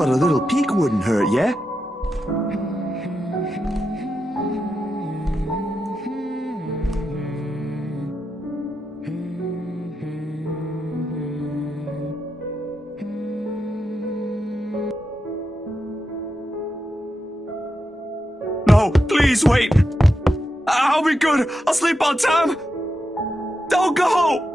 But a little peek wouldn't hurt, yeah? No, please wait. I'll be good. I'll sleep on time. Don't go!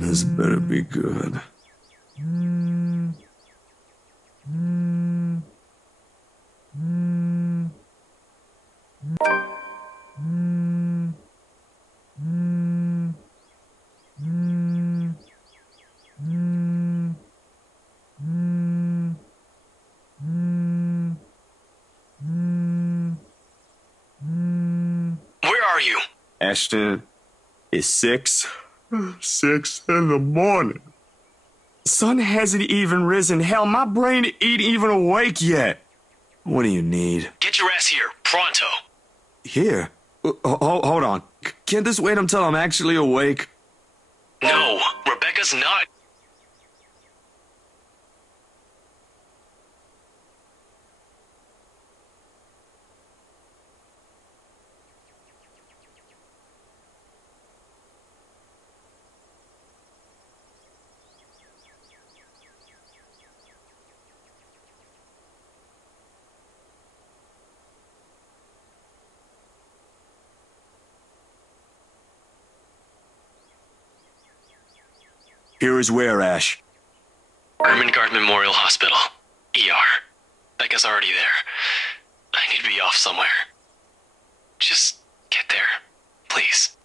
This better be good. Where are you? Ashton, it's 6 in the morning. Sun hasn't even risen. Hell, my brain ain't even awake yet. What do you need? Get your ass here, pronto. Here? Hold on. Can't this wait until I'm actually awake? No, Rebecca's not. Here is where, Ash? Ermengarde Memorial Hospital. ER. Becca's already there. I need to be off somewhere. Just get there, please.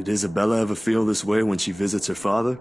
Did Isabella ever feel this way when she visits her father?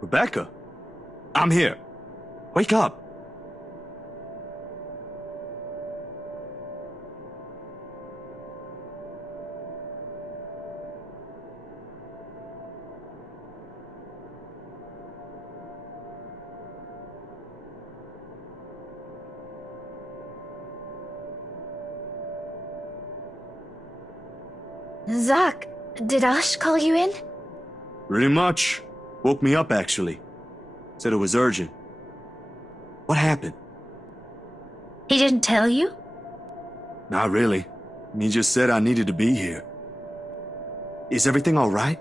Rebecca, I'm here. Wake up. Zach, did Ash call you in? Pretty much. Woke me up, actually. Said it was urgent. What happened? He didn't tell you? Not really. He just said I needed to be here. Is everything all right?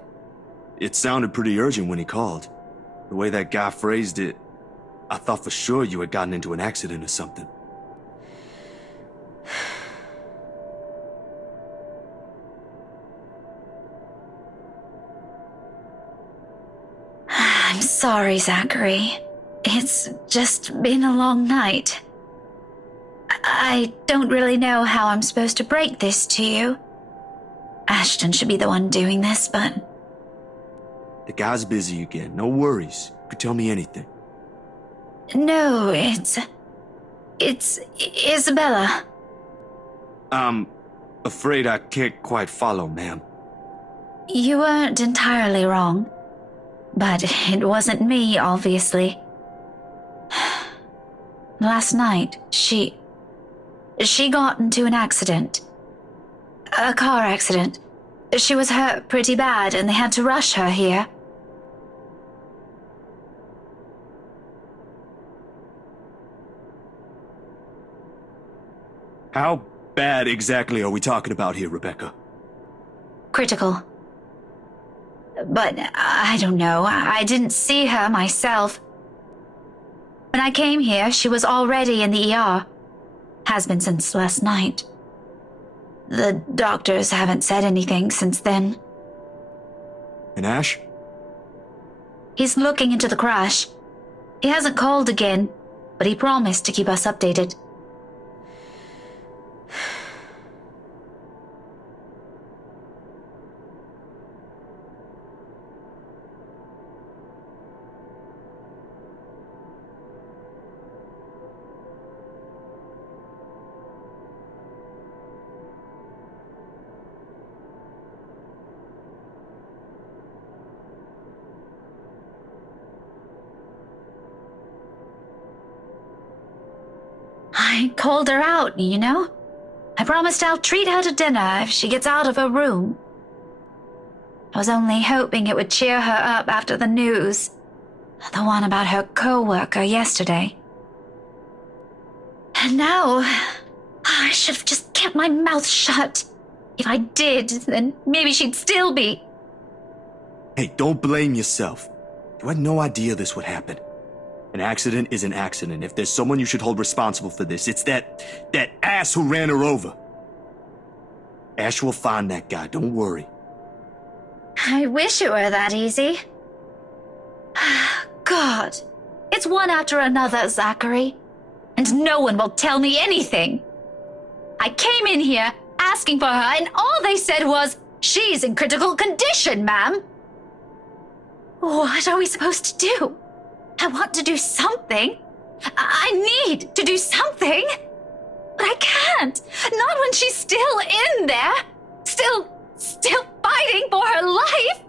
It sounded pretty urgent when he called. The way that guy phrased it, I thought for sure you had gotten into an accident or something. I'm sorry, Zachary. It's just been a long night. I don't really know how I'm supposed to break this to you. Ashton should be the one doing this, but... The guy's busy again. No worries. You could tell me anything. No, it's Isabella. I'm afraid I can't quite follow, ma'am. You weren't entirely wrong. But it wasn't me, obviously. Last night, she got into an accident. A car accident. She was hurt pretty bad and they had to rush her here. How bad exactly are we talking about here, Rebecca? Critical. But I don't know. I didn't see her myself. When I came here, she was already in the ER. Has been since last night. The doctors haven't said anything since then. And Ash? He's looking into the crash. He hasn't called again, but he promised to keep us updated. I called her out, you know? I promised I'll treat her to dinner if she gets out of her room. I was only hoping it would cheer her up after the news. The one about her co-worker yesterday. And now, I should have just kept my mouth shut. If I did, then maybe she'd still be. Hey, don't blame yourself. You had no idea this would happen. An accident is an accident. If there's someone you should hold responsible for this, it's that ass who ran her over. Ash will find that guy, don't worry. I wish it were that easy. God, it's one after another, Zachary. And no one will tell me anything. I came in here, asked asking for her, and all they said was, "She's in critical condition, ma'am." What are we supposed to do? I want to do something. I need to do something. But I can't. Not when she's still in there. Still fighting for her life.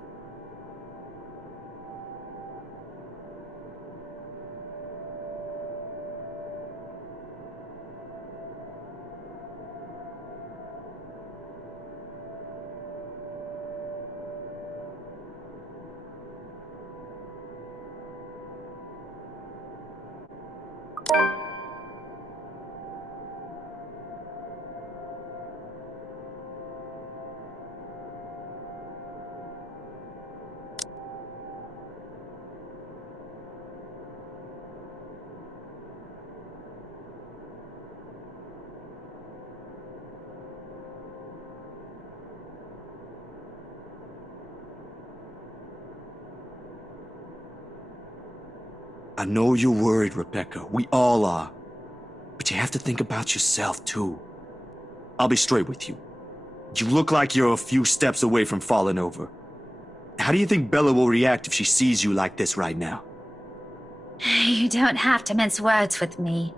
I know you're worried, Rebecca. We all are. But you have to think about yourself, too. I'll be straight with you. You look like you're a few steps away from falling over. How do you think Bella will react if she sees you like this right now? You don't have to mince words with me.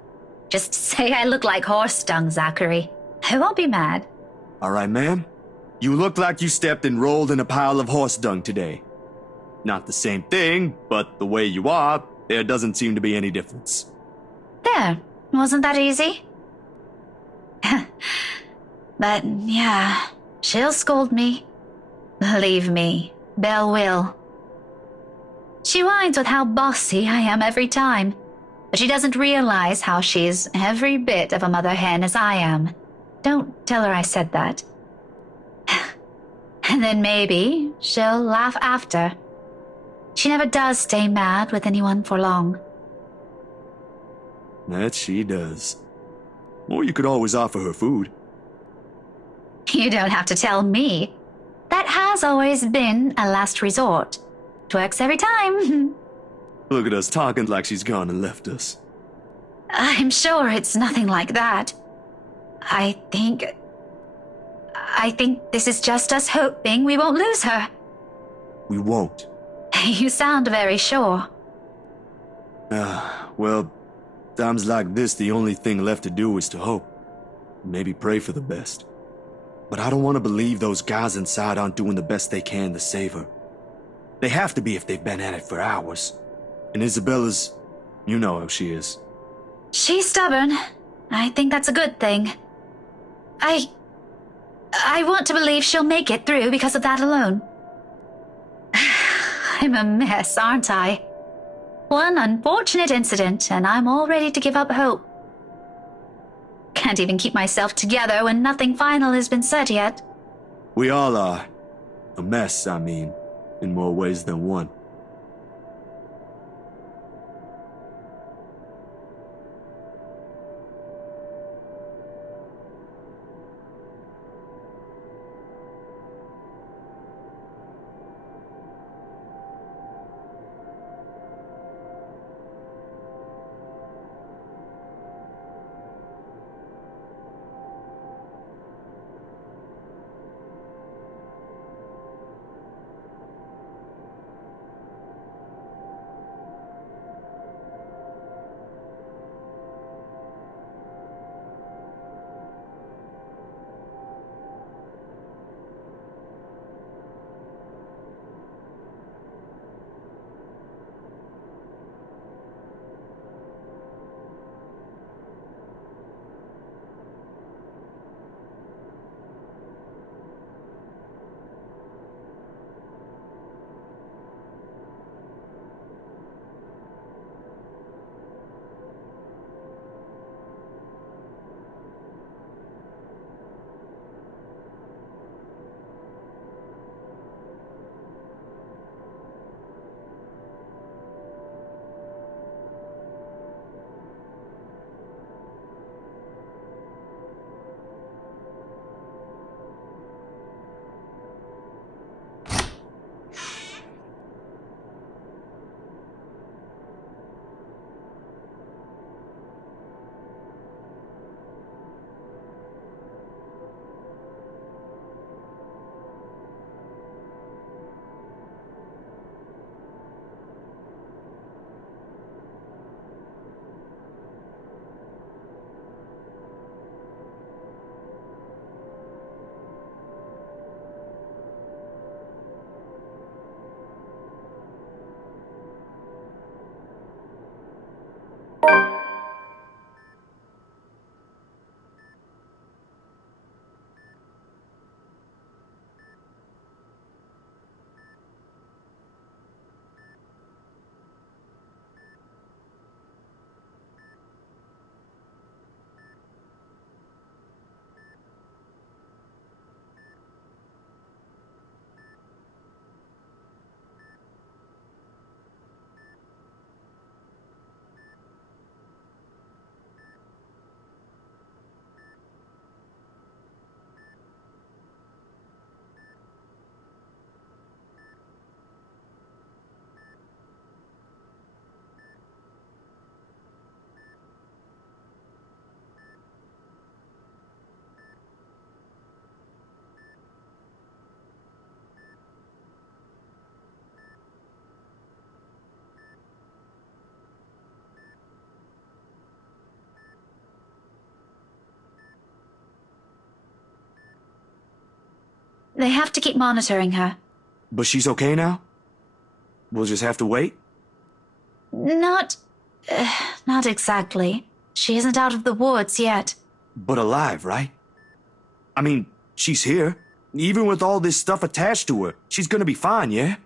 Just say I look like horse dung, Zachary. I won't be mad. All right, ma'am. You look like you stepped and rolled in a pile of horse dung today. Not the same thing, but the way you are, there doesn't seem to be any difference. There. Wasn't that easy? But yeah, she'll scold me. Believe me, Belle will. She whines with how bossy I am every time, but she doesn't realize how she's every bit of a mother hen as I am. Don't tell her I said that. And then maybe she'll laugh after. She never does stay mad with anyone for long. That she does. Or you could always offer her food. You don't have to tell me. That has always been a last resort. It works every time. Look at us talking like she's gone and left us. I'm sure it's nothing like that. I think this is just us hoping we won't lose her. We won't. You sound very sure. Well, times like this, the only thing left to do is to hope. Maybe pray for the best. But I don't want to believe those guys inside aren't doing the best they can to save her. They have to be if they've been at it for hours. And Isabella's... you know how she is. She's stubborn. I think that's a good thing. I want to believe she'll make it through because of that alone. I'm a mess, aren't I? One unfortunate incident, and I'm all ready to give up hope. Can't even keep myself together when nothing final has been said yet. We all are. A mess, I mean, in more ways than one. They have to keep monitoring her. But she's okay now? We'll just have to wait? Not exactly. She isn't out of the woods yet. But alive, right? I mean, she's here. Even with all this stuff attached to her, she's gonna be fine, yeah?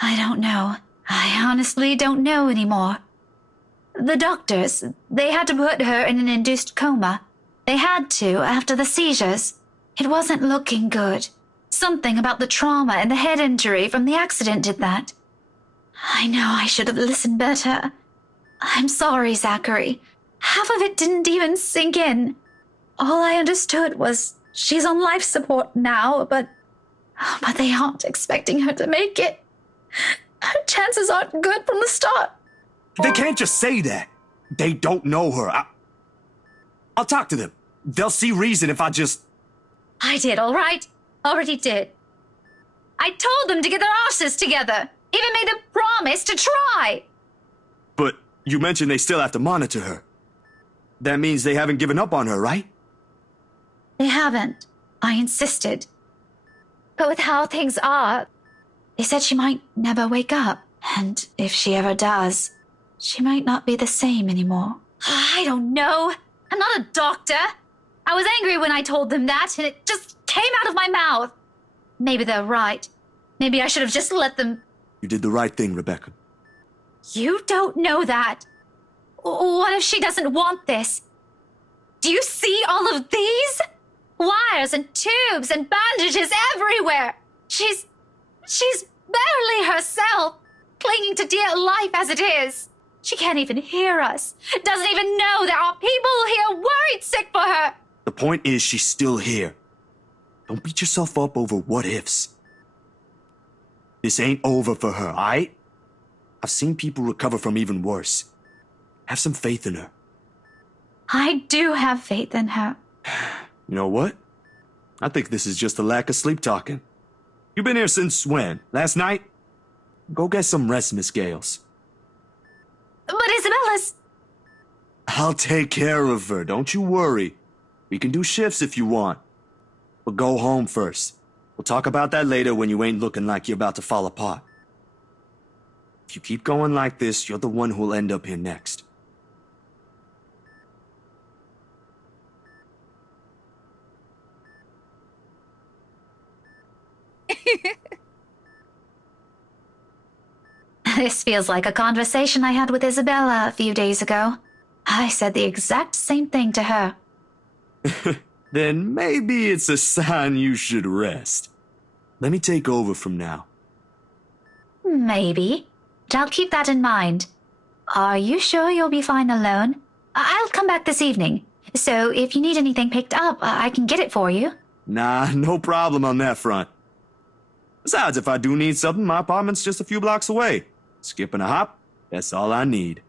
I don't know. I honestly don't know anymore. The doctors, they had to put her in an induced coma. They had to after the seizures. It wasn't looking good. Something about the trauma and the head injury from the accident did that. I know I should have listened better. I'm sorry, Zachary. Half of it didn't even sink in. All I understood was she's on life support now, but they aren't expecting her to make it. Her chances aren't good from the start. They can't just say that. They don't know her. I'll talk to them. They'll see reason if I just... I did, all right? Already did. I told them to get their asses together. Even made a promise to try. But you mentioned they still have to monitor her. That means they haven't given up on her, right? They haven't. I insisted. But with how things are, they said she might never wake up. And if she ever does, she might not be the same anymore. I don't know. I'm not a doctor. I was angry when I told them that, and it just came out of my mouth. Maybe they're right. Maybe I should have just let them... You did the right thing, Rebecca. You don't know that. What if she doesn't want this? Do you see all of these? Wires and tubes and bandages everywhere. She's barely herself, clinging to dear life as it is. She can't even hear us. Doesn't even know there are people here worried sick for her. The point is she's still here. Don't beat yourself up over what ifs. This ain't over for her, alright? I've seen people recover from even worse. Have some faith in her. I do have faith in her. You know what? I think this is just a lack of sleep talking. You been here since when? Last night? Go get some rest, Miss Gales. But Isabella's... I'll take care of her, don't you worry. We can do shifts if you want. But go home first. We'll talk about that later when you ain't looking like you're about to fall apart. If you keep going like this, you're the one who'll end up here next. This feels like a conversation I had with Isabella a few days ago. I said the exact same thing to her. Then maybe it's a sign you should rest. Let me take over from now. Maybe. But I'll keep that in mind. Are you sure you'll be fine alone? I'll come back this evening. So if you need anything picked up, I can get it for you. Nah, no problem on that front. Besides, if I do need something, my apartment's just a few blocks away. Skipping a hop, that's all I need.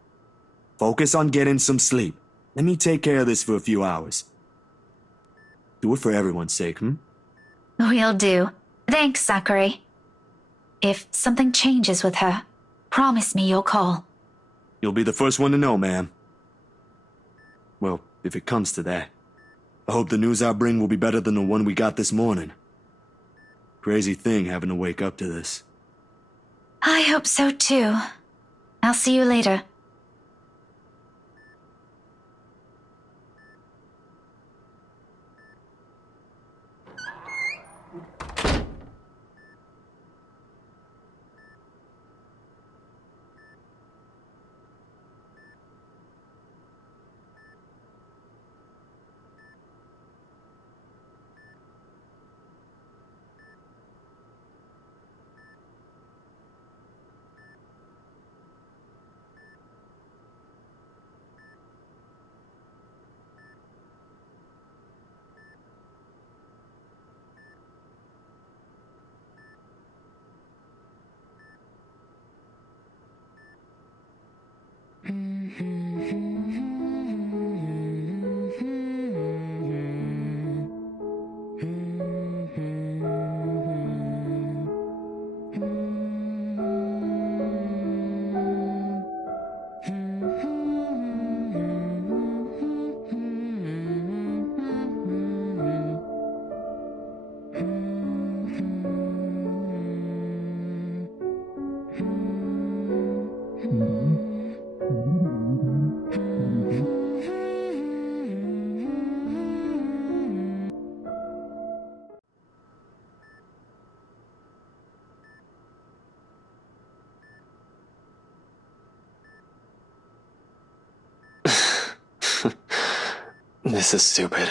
Focus on getting some sleep. Let me take care of this for a few hours. Do it for everyone's sake, Will do. Thanks, Zachary. If something changes with her, promise me you'll call. You'll be the first one to know, ma'am. Well, if it comes to that. I hope the news I bring will be better than the one we got this morning. Crazy thing having to wake up to this. I hope so too. I'll see you later. This is stupid.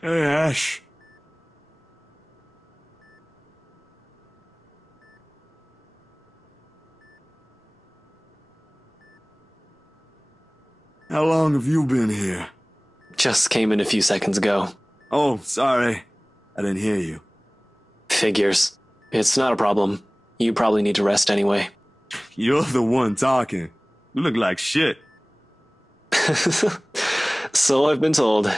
Hey, Ash. How long have you been here? Just came in a few seconds ago. Oh, sorry. I didn't hear you. Figures. It's not a problem. You probably need to rest anyway. You're the one talking. You look like shit. So I've been told.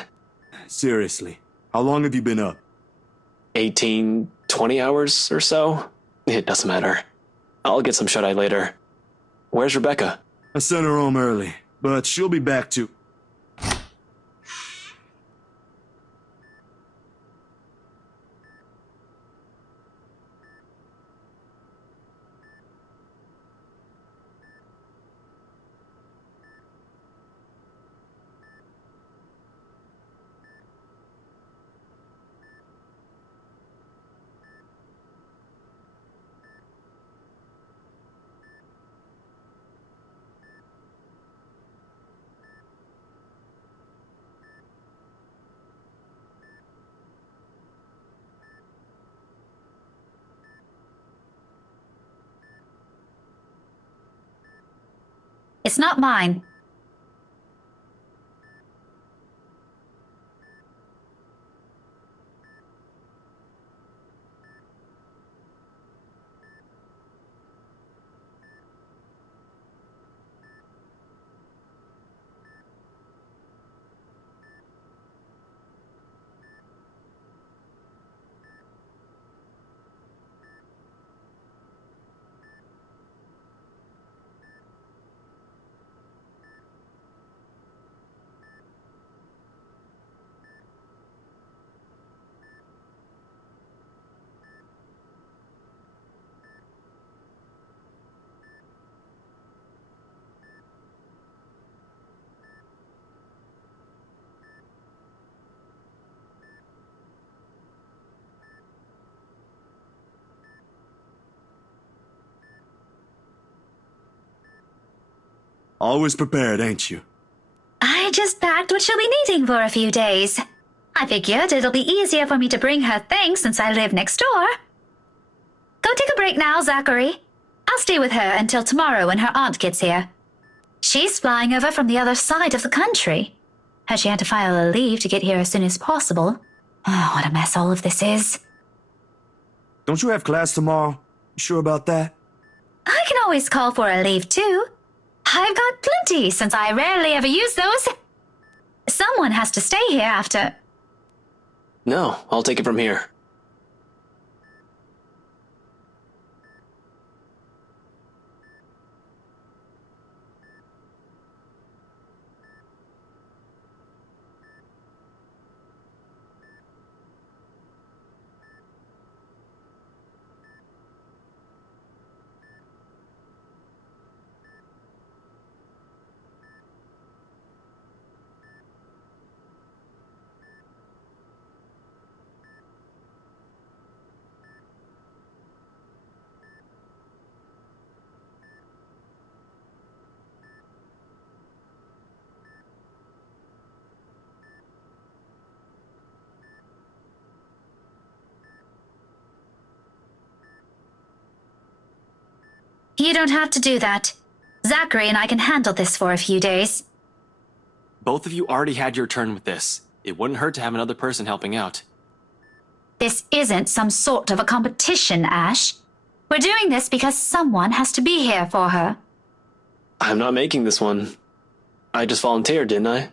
Seriously, how long have you been up? 18, 20 hours or so? It doesn't matter. I'll get some shut-eye later. Where's Rebecca? I sent her home early, but she'll be back too. It's not mine. Always prepared, ain't you? I just packed what she'll be needing for a few days. I figured it'll be easier for me to bring her things since I live next door. Go take a break now, Zachary. I'll stay with her until tomorrow when her aunt gets here. She's flying over from the other side of the country. She had to file a leave to get here as soon as possible. Oh, what a mess all of this is. Don't you have class tomorrow? You sure about that? I can always call for a leave, too. I've got plenty, since I rarely ever use those. Someone has to stay here after... No, I'll take it from here. You don't have to do that. Zachary and I can handle this for a few days. Both of you already had your turn with this. It wouldn't hurt to have another person helping out. This isn't some sort of a competition, Ash. We're doing this because someone has to be here for her. I'm not making this one. I just volunteered, didn't I?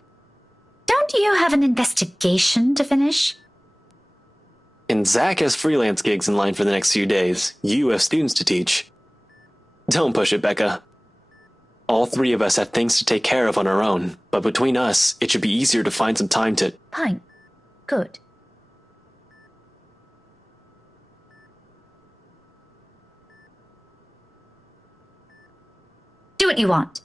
Don't you have an investigation to finish? And Zach has freelance gigs in line for the next few days. You have students to teach. Don't push it, Becca. All three of us have things to take care of on our own, but between us, it should be easier to find some time to... Fine. Good. Do what you want.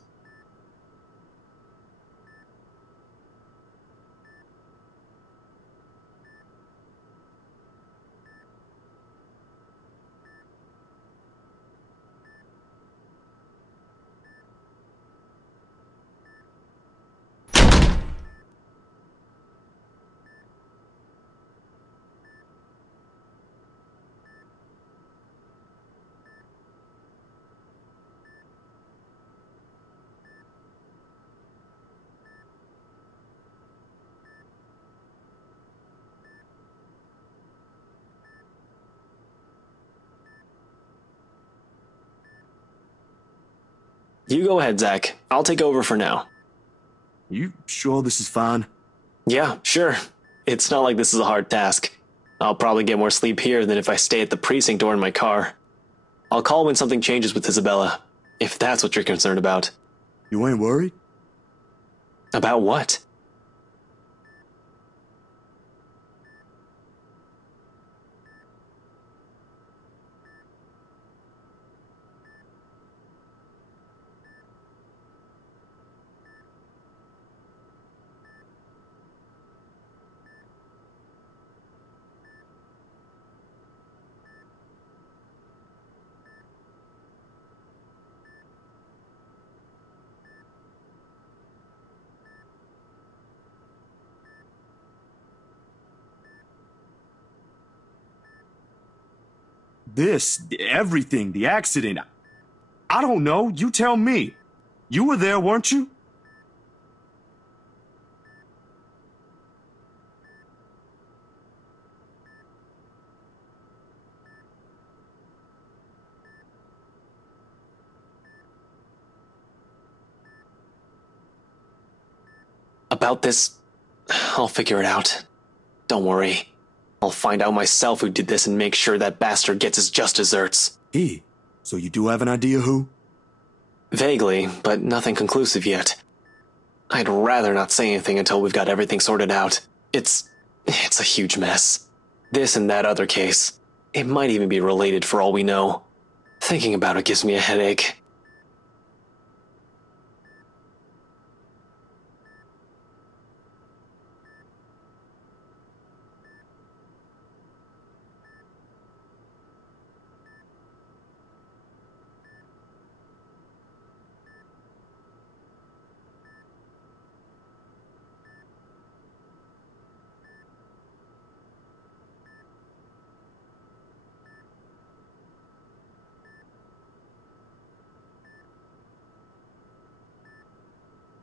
You go ahead, Zach. I'll take over for now. You sure this is fine? Yeah, sure. It's not like this is a hard task. I'll probably get more sleep here than if I stay at the precinct or in my car. I'll call when something changes with Isabella, if that's what you're concerned about. You ain't worried? About what? Everything, the accident. I don't know. You tell me. You were there, weren't you? About this, I'll figure it out. Don't worry. I'll find out myself who did this and make sure that bastard gets his just desserts. So you do have an idea who? Vaguely, but nothing conclusive yet. I'd rather not say anything until we've got everything sorted out. It's a huge mess. This and that other case. It might even be related for all we know. Thinking about it gives me a headache.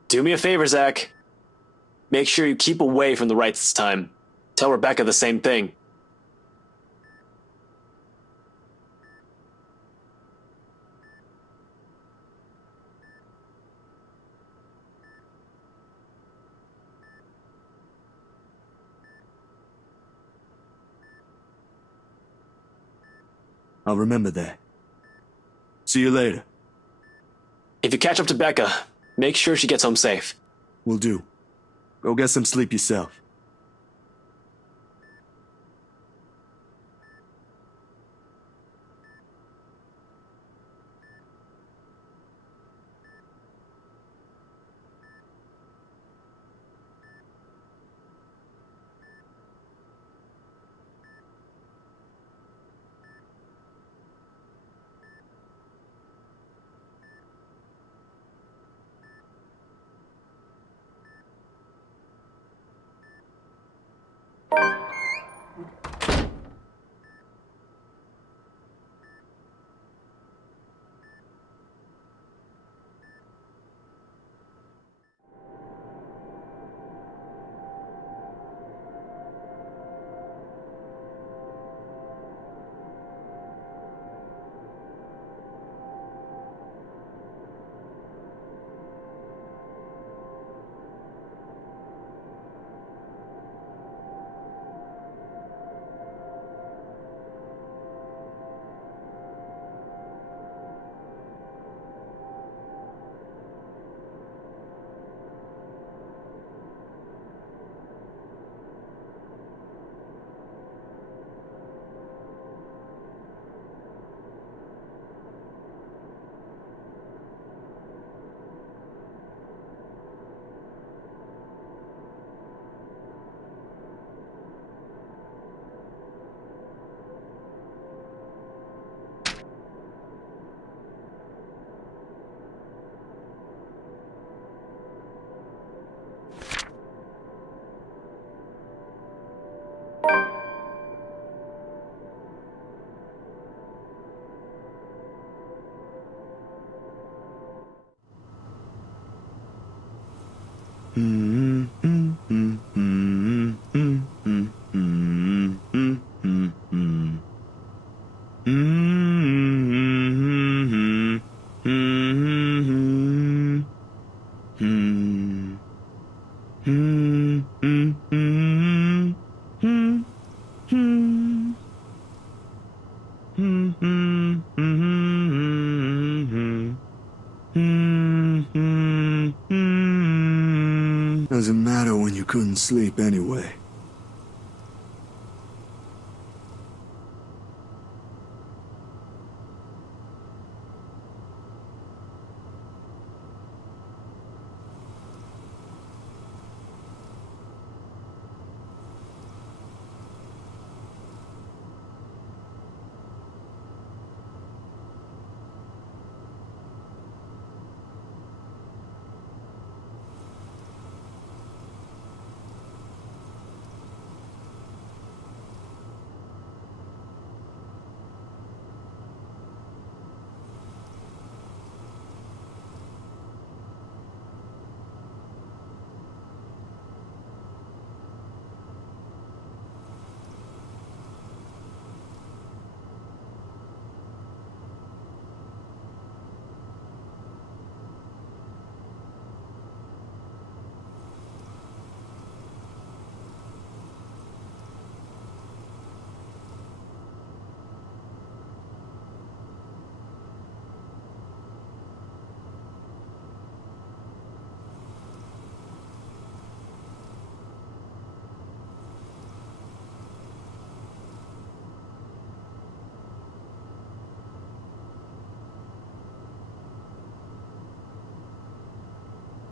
Do me a favor, Zach. Make sure you keep away from the rights this time. Tell Rebecca the same thing. I'll remember that. See you later. If you catch up to Becca, make sure she gets home safe. Will do. Go get some sleep yourself. Doesn't matter when you couldn't sleep anyway.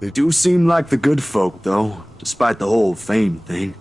They do seem like the good folk, though, despite the whole fame thing.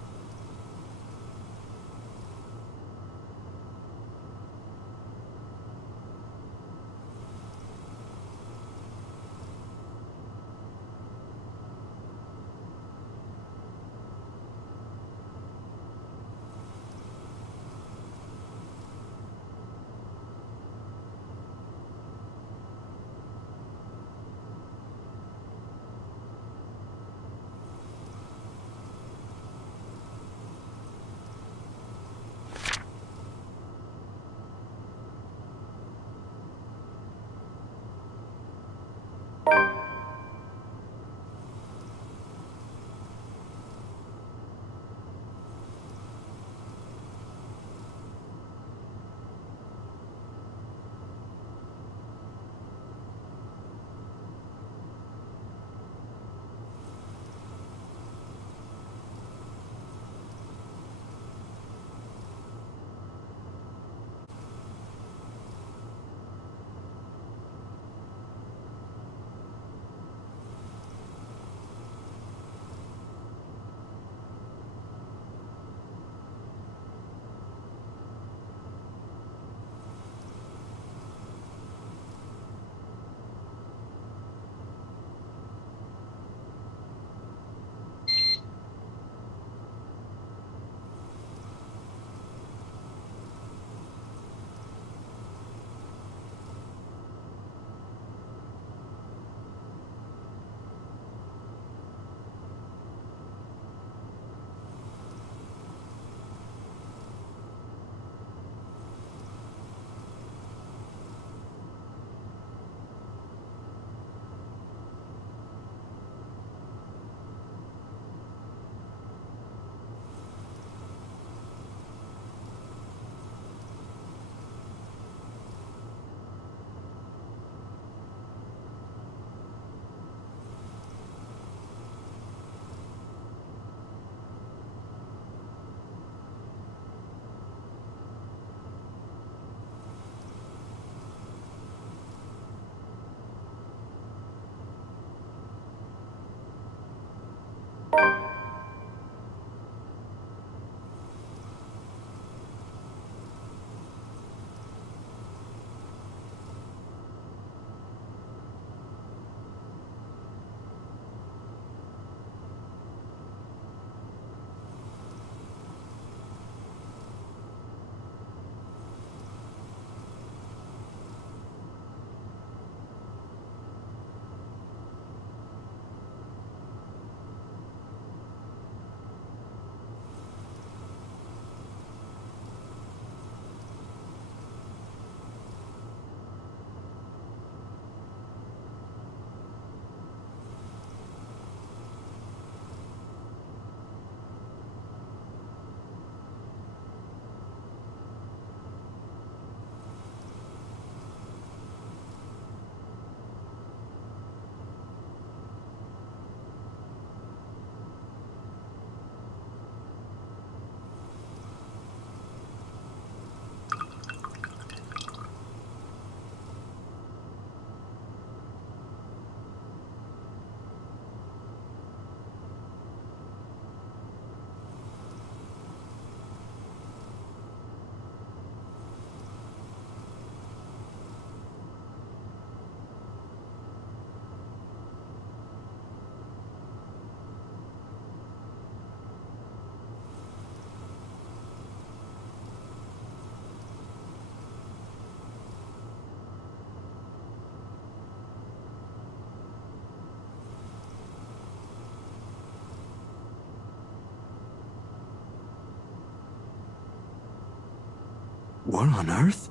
What on earth?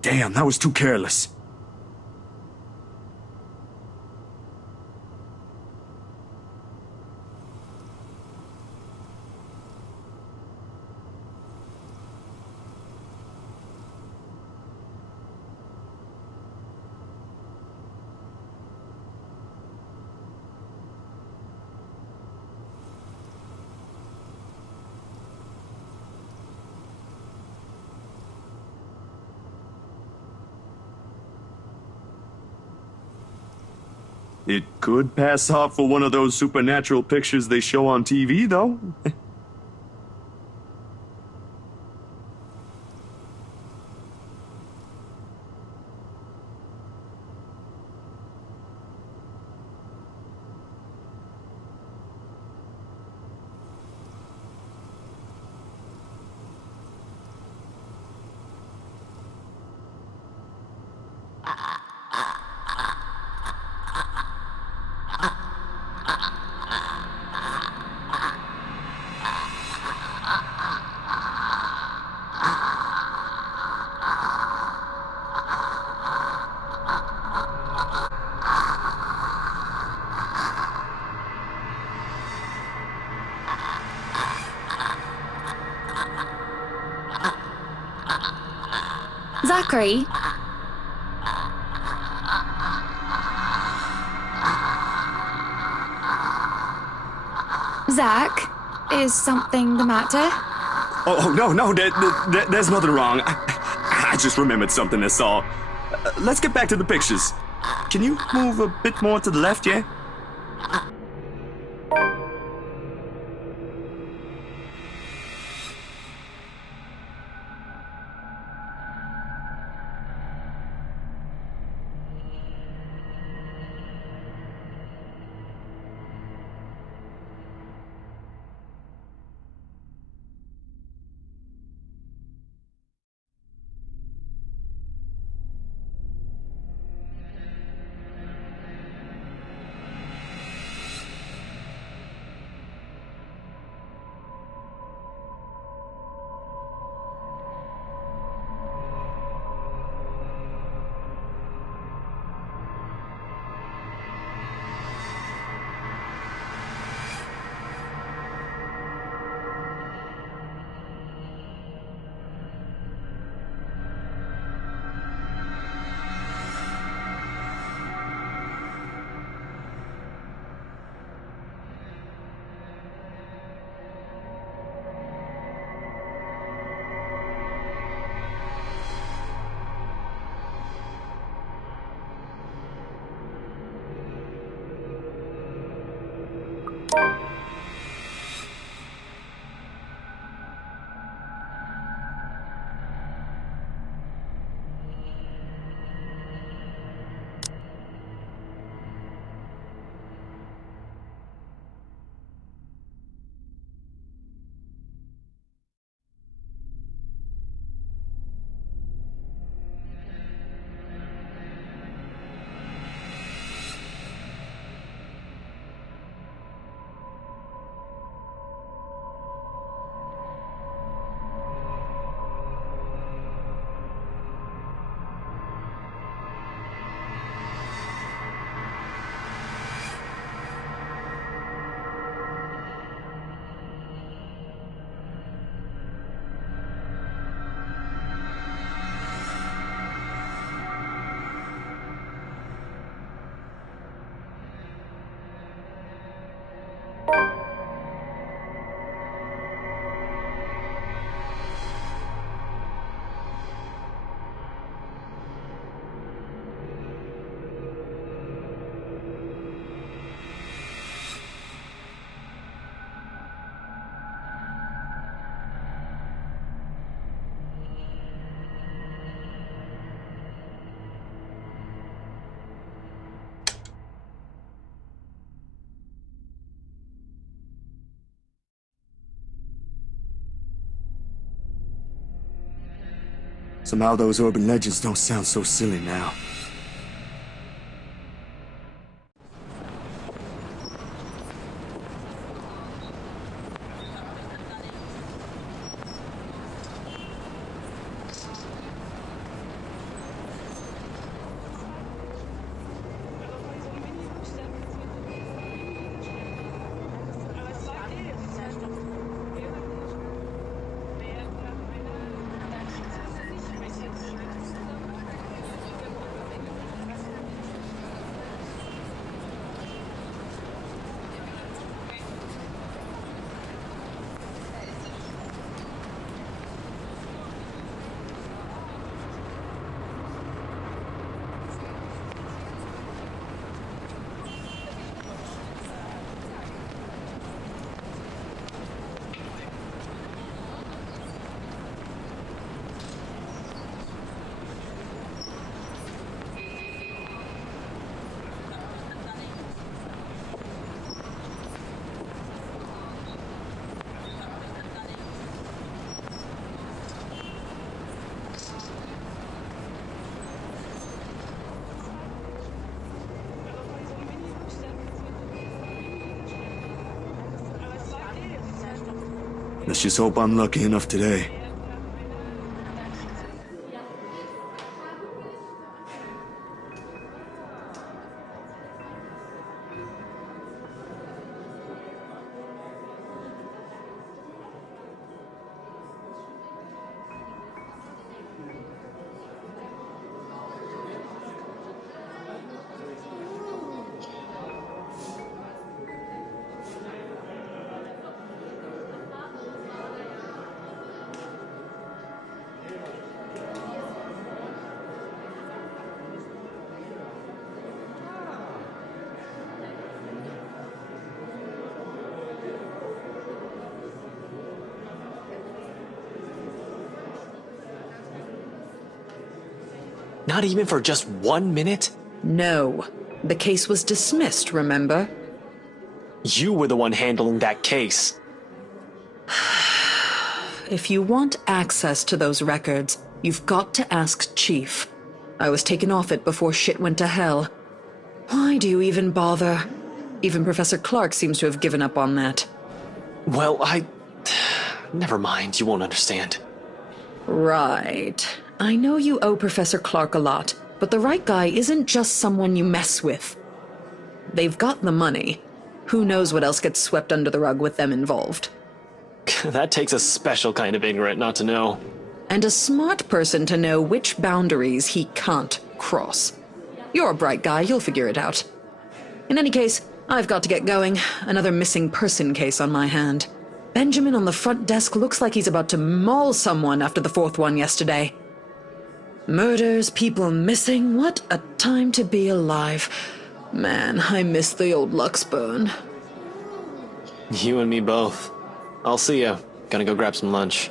Damn, that was too careless. It could pass off for one of those supernatural pictures they show on TV, though. Zachary? Zach, is something the matter? Oh, no, there's nothing wrong. I just remembered something, that's all. Let's get back to the pictures. Can you move a bit more to the left, yeah? Somehow those urban legends don't sound so silly now. Let's just hope I'm lucky enough today. Not even for just 1 minute? No. The case was dismissed, remember? You were the one handling that case. If you want access to those records, you've got to ask Chief. I was taken off it before shit went to hell. Why do you even bother? Even Professor Clark seems to have given up on that. Well, never mind, you won't understand. Right. I know you owe Professor Clark a lot, but the right guy isn't just someone you mess with. They've got the money. Who knows what else gets swept under the rug with them involved? That takes a special kind of ignorant not to know. And a smart person to know which boundaries he can't cross. You're a bright guy, you'll figure it out. In any case, I've got to get going. Another missing person case on my hand. Benjamin on the front desk looks like he's about to maul someone after the fourth one yesterday. Murders, people missing, what a time to be alive. Man, I miss the old Luxburn. You and me both. I'll see ya. Gonna go grab some lunch.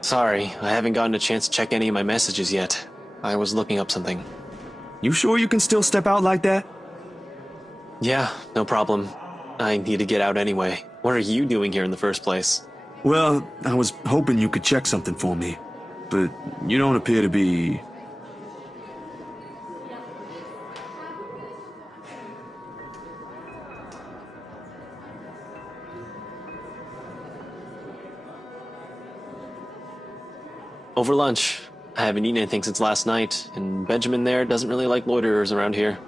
Sorry, I haven't gotten a chance to check any of my messages yet. I was looking up something. You sure you can still step out like that? Yeah, no problem. I need to get out anyway. What are you doing here in the first place? Well, I was hoping you could check something for me, but you don't appear to be... Over lunch. I haven't eaten anything since last night, and Benjamin there doesn't really like loiterers around here.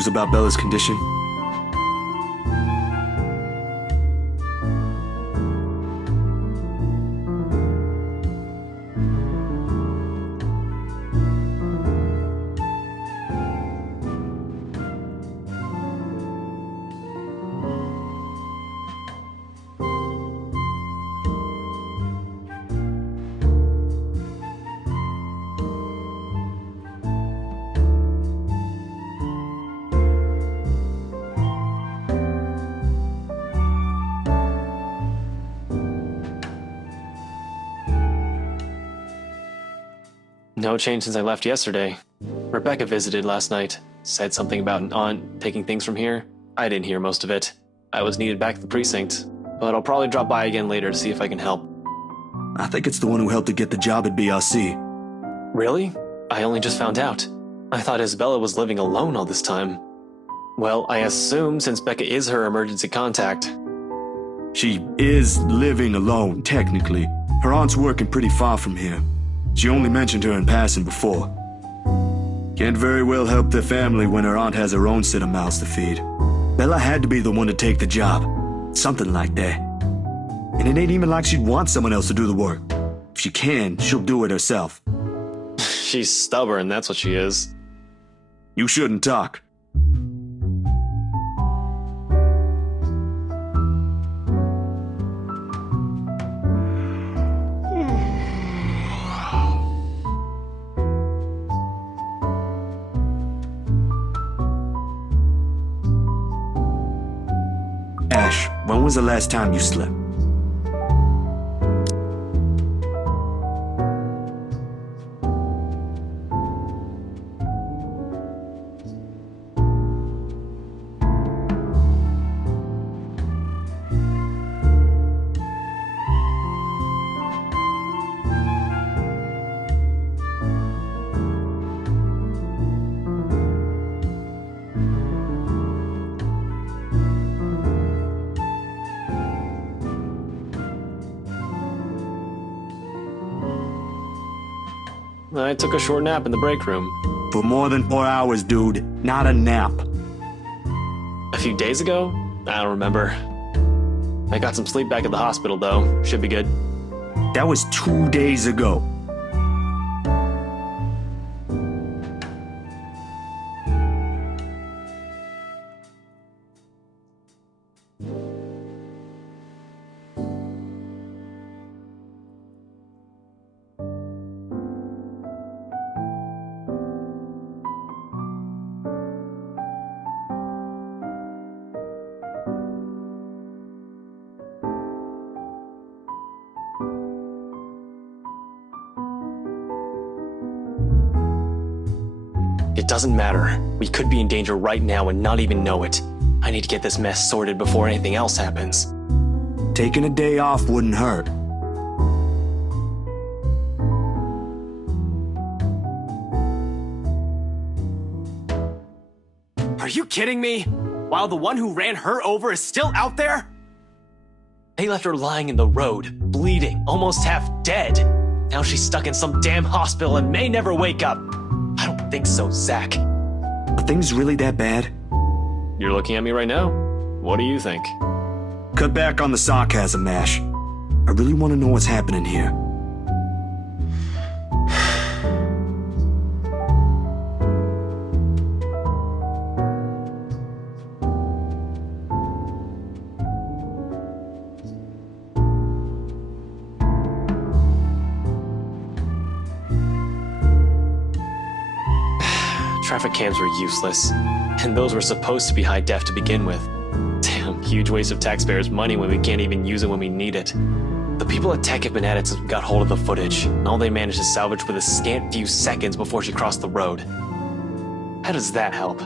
news about Bella's condition? No change since I left yesterday. Rebecca visited last night. Said something about an aunt taking things from here. I didn't hear most of it. I was needed back at the precinct, but I'll probably drop by again later to see if I can help. I think it's the one who helped her get the job at BRC. Really? I only just found out. I thought Isabella was living alone all this time. Well, I assume since Becca is her emergency contact. She is living alone, technically. Her aunt's working pretty far from here. She only mentioned her in passing before. Can't very well help their family when her aunt has her own set of mouths to feed. Bella had to be the one to take the job. Something like that. And it ain't even like she'd want someone else to do the work. If she can, she'll do it herself. She's stubborn, that's what she is. You shouldn't talk. Ash, when was the last time you slept? I took a short nap in the break room. For more than 4 hours, dude. Not a nap. A few days ago? I don't remember. I got some sleep back at the hospital, though. Should be good. That was 2 days ago. It doesn't matter. We could be in danger right now and not even know it. I need to get this mess sorted before anything else happens. Taking a day off wouldn't hurt. Are you kidding me? While the one who ran her over is still out there? They left her lying in the road, bleeding, almost half dead. Now she's stuck in some damn hospital and may never wake up. I don't think so, Zach. Are things really that bad? You're looking at me right now. What do you think? Cut back on the sarcasm, Ash. I really want to know what's happening here. Traffic cams were useless, and those were supposed to be high def to begin with. Damn, huge waste of taxpayers' money when we can't even use it when we need it. The people at Tech have been at it since we got hold of the footage, and all they managed to salvage were the scant few seconds before she crossed the road. How does that help?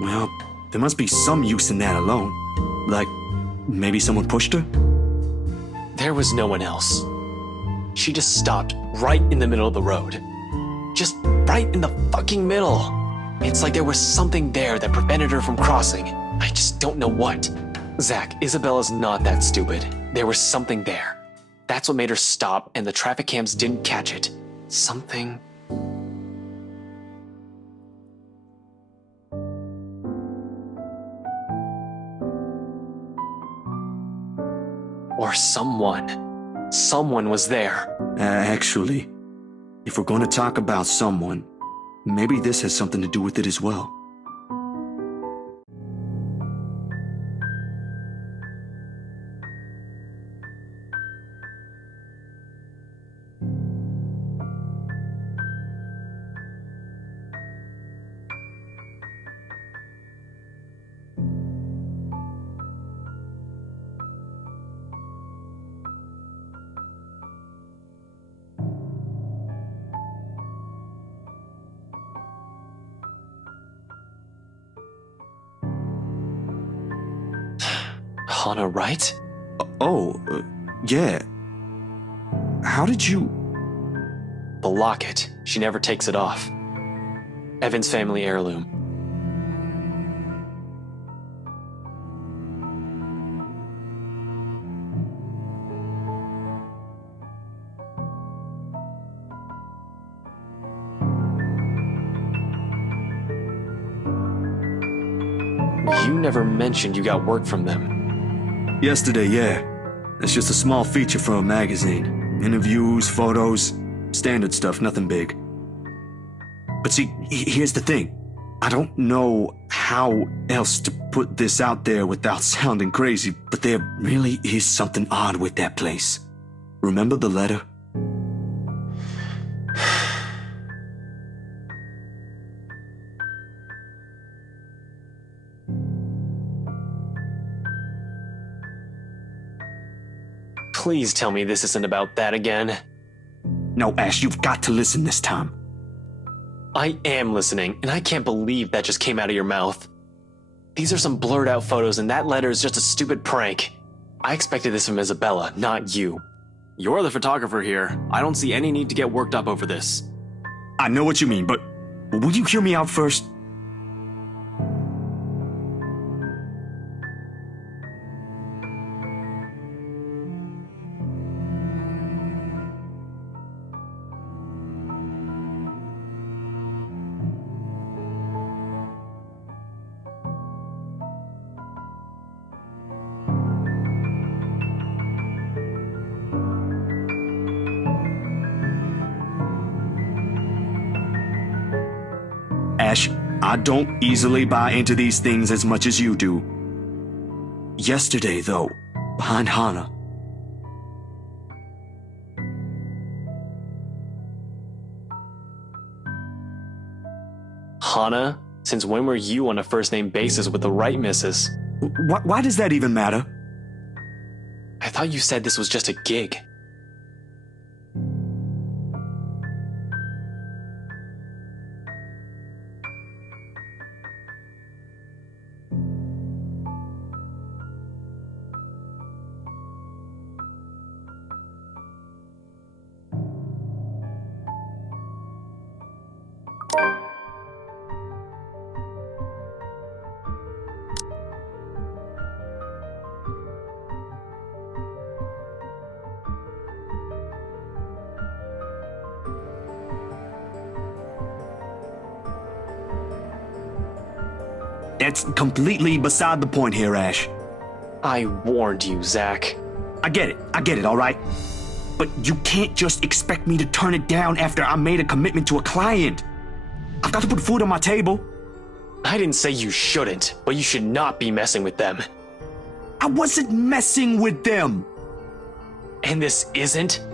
Well, there must be some use in that alone. Like, maybe someone pushed her? There was no one else. She just stopped right in the middle of the road. Just right in the fucking middle. It's like there was something there that prevented her from crossing. I just don't know what. Zach, Isabella's not that stupid. There was something there. That's what made her stop, and the traffic cams didn't catch it. Something... Or someone. Someone was there. Actually, if we're going to talk about someone, maybe this has something to do with it as well. Hana, right? Yeah. How did you... The locket. She never takes it off. Evan's family heirloom. You never mentioned you got work from them. Yesterday, yeah. It's just a small feature for a magazine. Interviews, photos, standard stuff, nothing big. But see, here's the thing. I don't know how else to put this out there without sounding crazy, but there really is something odd with that place. Remember the letter? Please tell me this isn't about that again. No, Ash, you've got to listen this time. I am listening, and I can't believe that just came out of your mouth. These are some blurred out photos, and that letter is just a stupid prank. I expected this from Isabella, not you. You're the photographer here. I don't see any need to get worked up over this. I know what you mean, but will you hear me out first? Ash, I don't easily buy into these things as much as you do. Yesterday, though, behind Hana. Hana? Since when were you on a first-name basis with the right missus? Why does that even matter? I thought you said this was just a gig. That's completely beside the point here, Ash. I warned you, Zach. I get it, all right? But you can't just expect me to turn it down after I made a commitment to a client. I've got to put food on my table. I didn't say you shouldn't, but you should not be messing with them. I wasn't messing with them. And this isn't?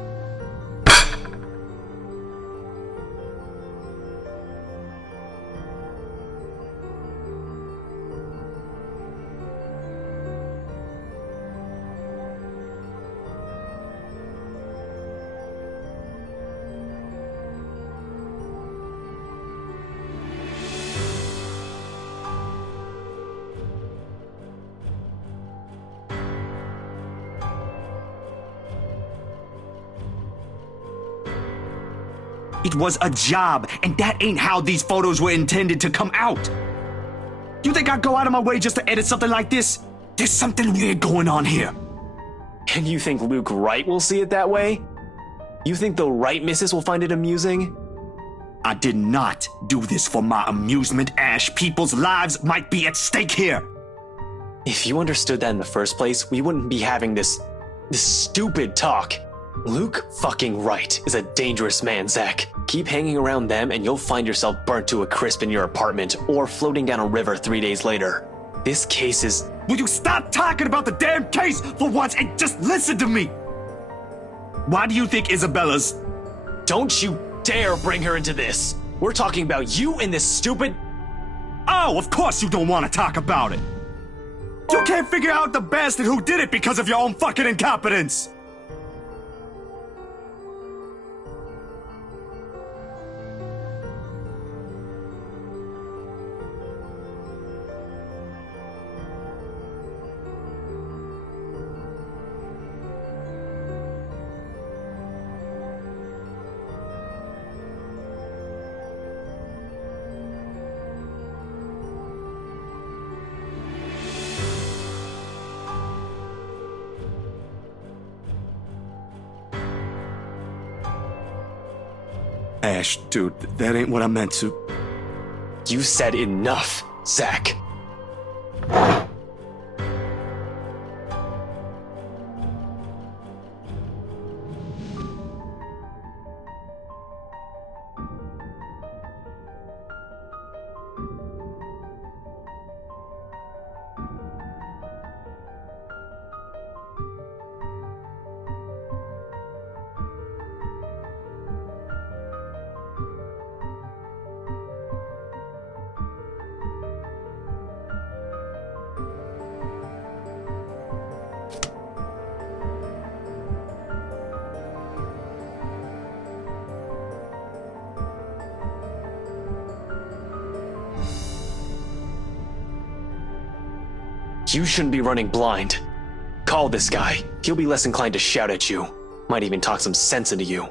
It was a job, and that ain't how these photos were intended to come out. You think I'd go out of my way just to edit something like this? There's something weird going on here. And you think Luke Wright will see it that way? You think the right missus will find it amusing? I did not do this for my amusement, Ash. People's lives might be at stake here. If you understood that in the first place, we wouldn't be having this This stupid talk. Luke fucking Wright is a dangerous man, Zach. Keep hanging around them and you'll find yourself burnt to a crisp in your apartment or floating down a river 3 days later. This case is... Will you stop talking about the damn case for once and just listen to me? Why do you think Isabella's... Don't you dare bring her into this. We're talking about you and this stupid... Oh, of course you don't want to talk about it. You can't figure out the bastard who did it because of your own fucking incompetence. Ash, dude, that ain't what I meant to. You said enough, Zach. You shouldn't be running blind. Call this guy. He'll be less inclined to shout at you. Might even talk some sense into you.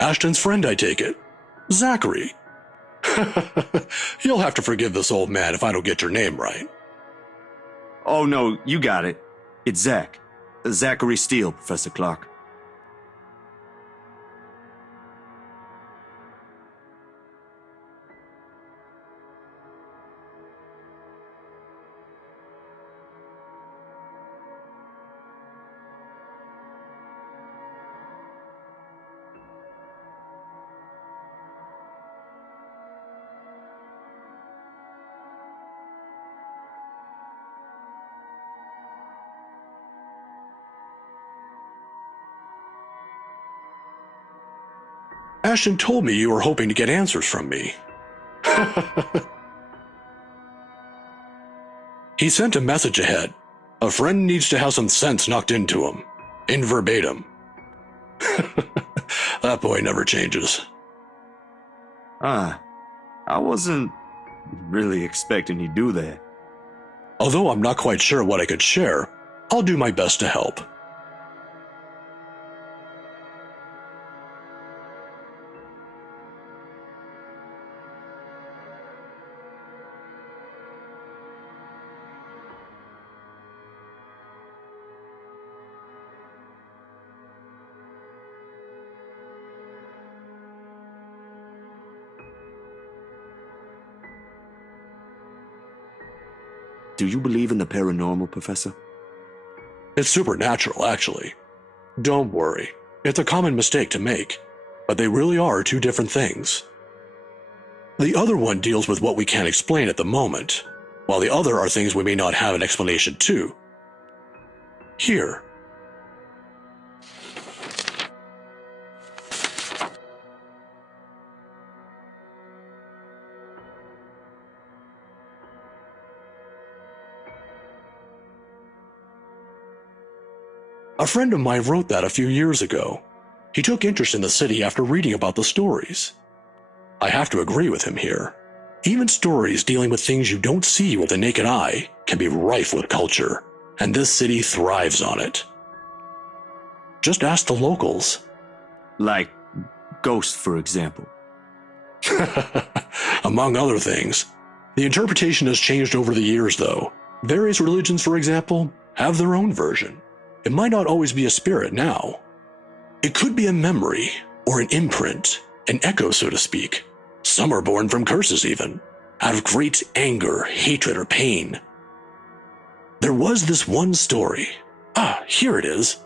Ashton's friend, I take it. Zachary. You'll have to forgive this old man if I don't get your name right. Oh no, you got it. It's Zach. Zachary Steele, Professor Clark. Ashton told me you were hoping to get answers from me. He sent a message ahead. A friend needs to have some sense knocked into him. In verbatim. That boy never changes. I wasn't really expecting he'd do that. Although I'm not quite sure what I could share, I'll do my best to help. Do you believe in the paranormal, Professor? It's supernatural, actually. Don't worry, it's a common mistake to make, but they really are two different things. The other one deals with what we can't explain at the moment, while the other are things we may not have an explanation to. Here. A friend of mine wrote that a few years ago. He took interest in the city after reading about the stories. I have to agree with him here. Even stories dealing with things you don't see with the naked eye can be rife with culture, and this city thrives on it. Just ask the locals. Like ghosts, for example. Among other things. The interpretation has changed over the years, though. Various religions, for example, have their own version. It might not always be a spirit now. It could be a memory, or an imprint, an echo, so to speak. Some are born from curses even, out of great anger, hatred, or pain. There was this one story. Here it is.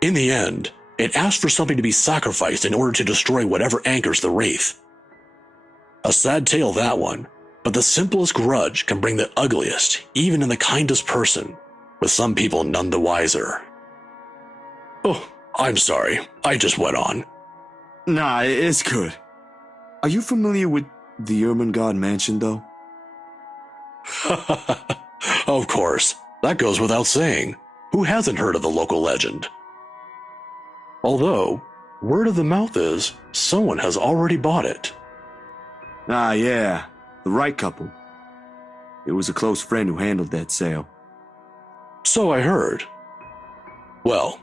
In the end, it asked for something to be sacrificed in order to destroy whatever anchors the wraith. A sad tale, that one, but the simplest grudge can bring the ugliest, even in the kindest person, with some people none the wiser. Oh, I'm sorry, I just went on. Nah, it's good. Are you familiar with the Ermengarde Mansion, though? Of course, that goes without saying. Who hasn't heard of the local legend? Although, word of the mouth is, someone has already bought it. Yeah, the right couple. It was a close friend who handled that sale. So I heard. Well,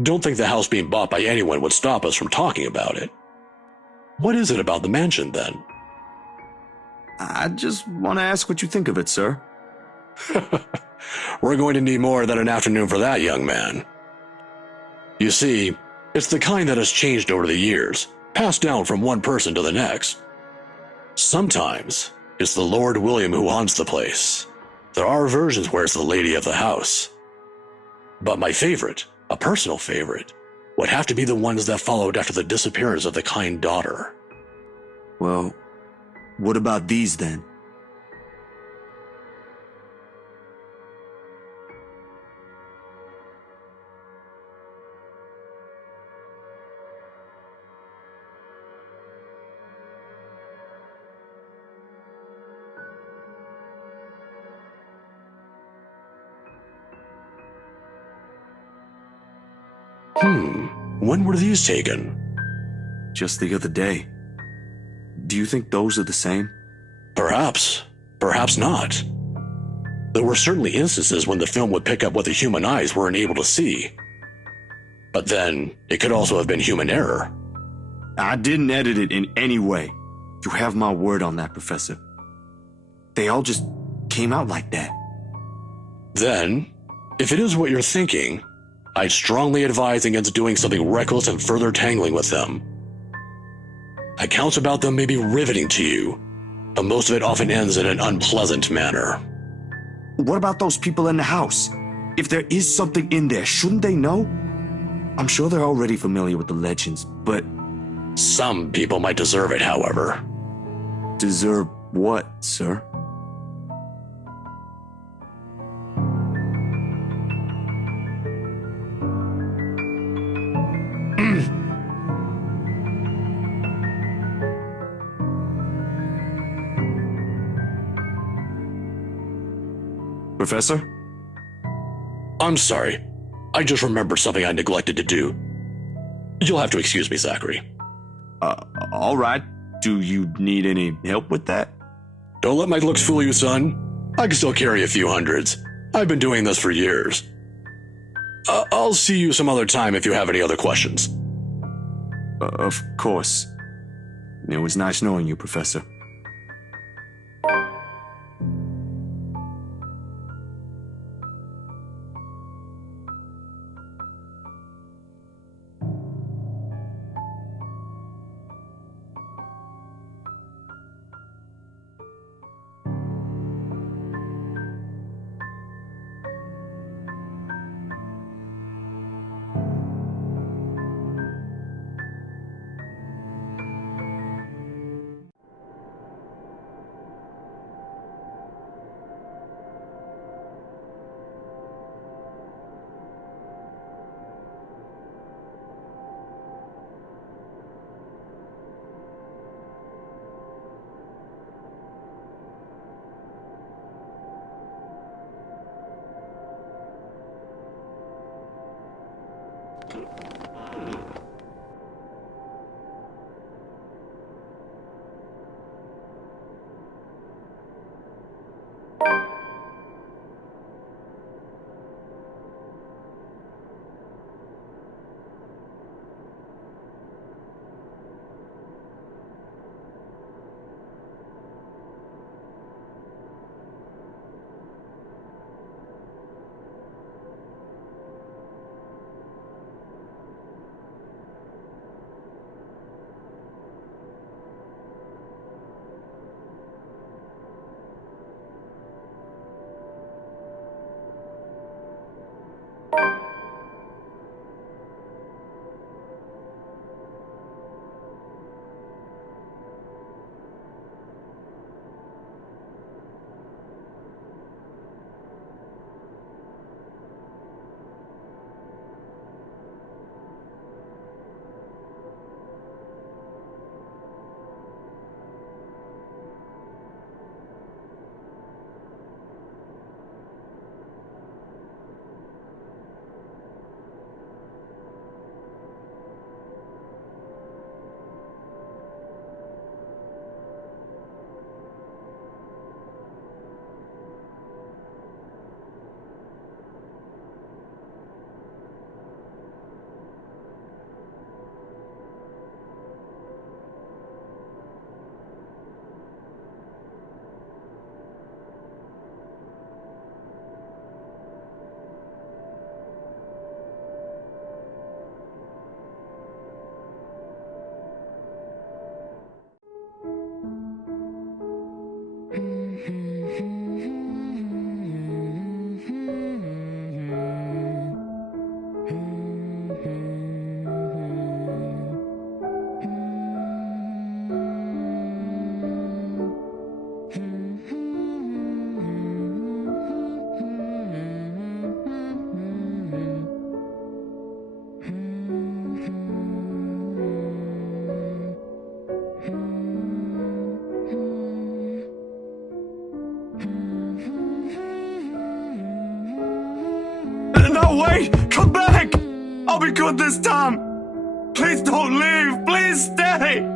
don't think the house being bought by anyone would stop us from talking about it. What is it about the mansion, then? I just want to ask what you think of it, sir. We're going to need more than an afternoon for that, young man. You see, it's the kind that has changed over the years, passed down from one person to the next. Sometimes, it's the Lord William who haunts the place. There are versions where it's the lady of the house. But my favorite, a personal favorite, would have to be the ones that followed after the disappearance of the kind daughter. Well, what about these then? When were these taken? Just the other day. Do you think those are the same? Perhaps. Perhaps not. There were certainly instances when the film would pick up what the human eyes weren't able to see. But then, it could also have been human error. I didn't edit it in any way. You have my word on that, Professor. They all just came out like that. Then, if it is what you're thinking, I'd strongly advise against doing something reckless and further tangling with them. Accounts about them may be riveting to you, but most of it often ends in an unpleasant manner. What about those people in the house? If there is something in there, shouldn't they know? I'm sure they're already familiar with the legends, but... Some people might deserve it, however. Deserve what, sir? Professor? I'm sorry. I just remembered something I neglected to do. You'll have to excuse me, Zachary. All right. Do you need any help with that? Don't let my looks fool you, son. I can still carry a few hundreds. I've been doing this for years. I'll see you some other time if you have any other questions. Of course. It was nice knowing you, Professor. No, wait! Come back! I'll be good this time! Please don't leave! Please stay!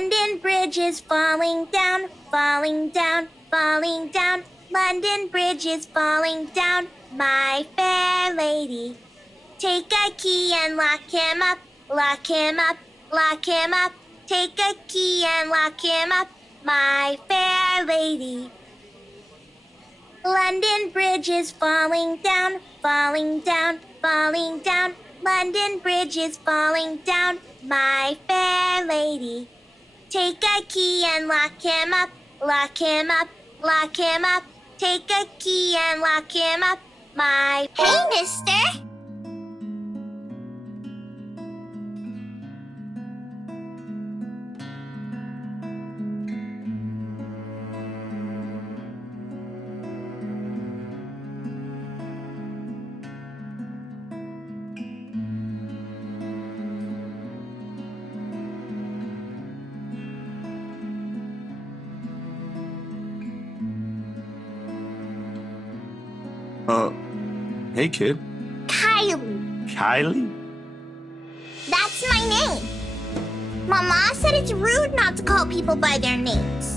London Bridge is falling down, falling down, falling down. London Bridge is falling down, my fair lady. Take a key and lock him up, lock him up, lock him up. Take a key and lock him up, my fair lady. London Bridge is falling down, falling down, falling down. London Bridge is falling down, my fair lady. Take a key and lock him up, lock him up, lock him up. Take a key and lock him up, my... Hey, mister! Hey, kid. Kylie. Kylie? That's my name. Mama said it's rude not to call people by their names.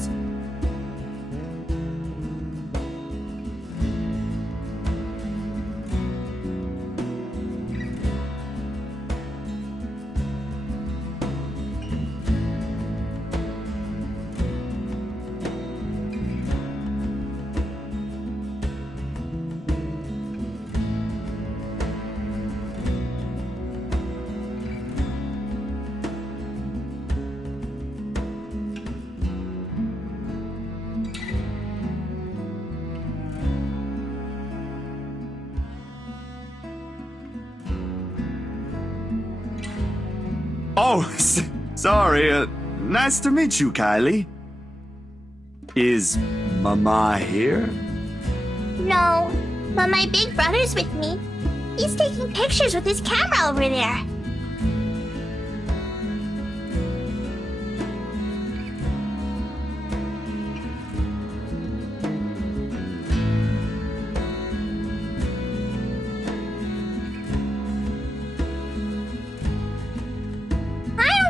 Oh, sorry. Nice to meet you, Kylie. Is Mama here? No, but my big brother's with me. He's taking pictures with his camera over there.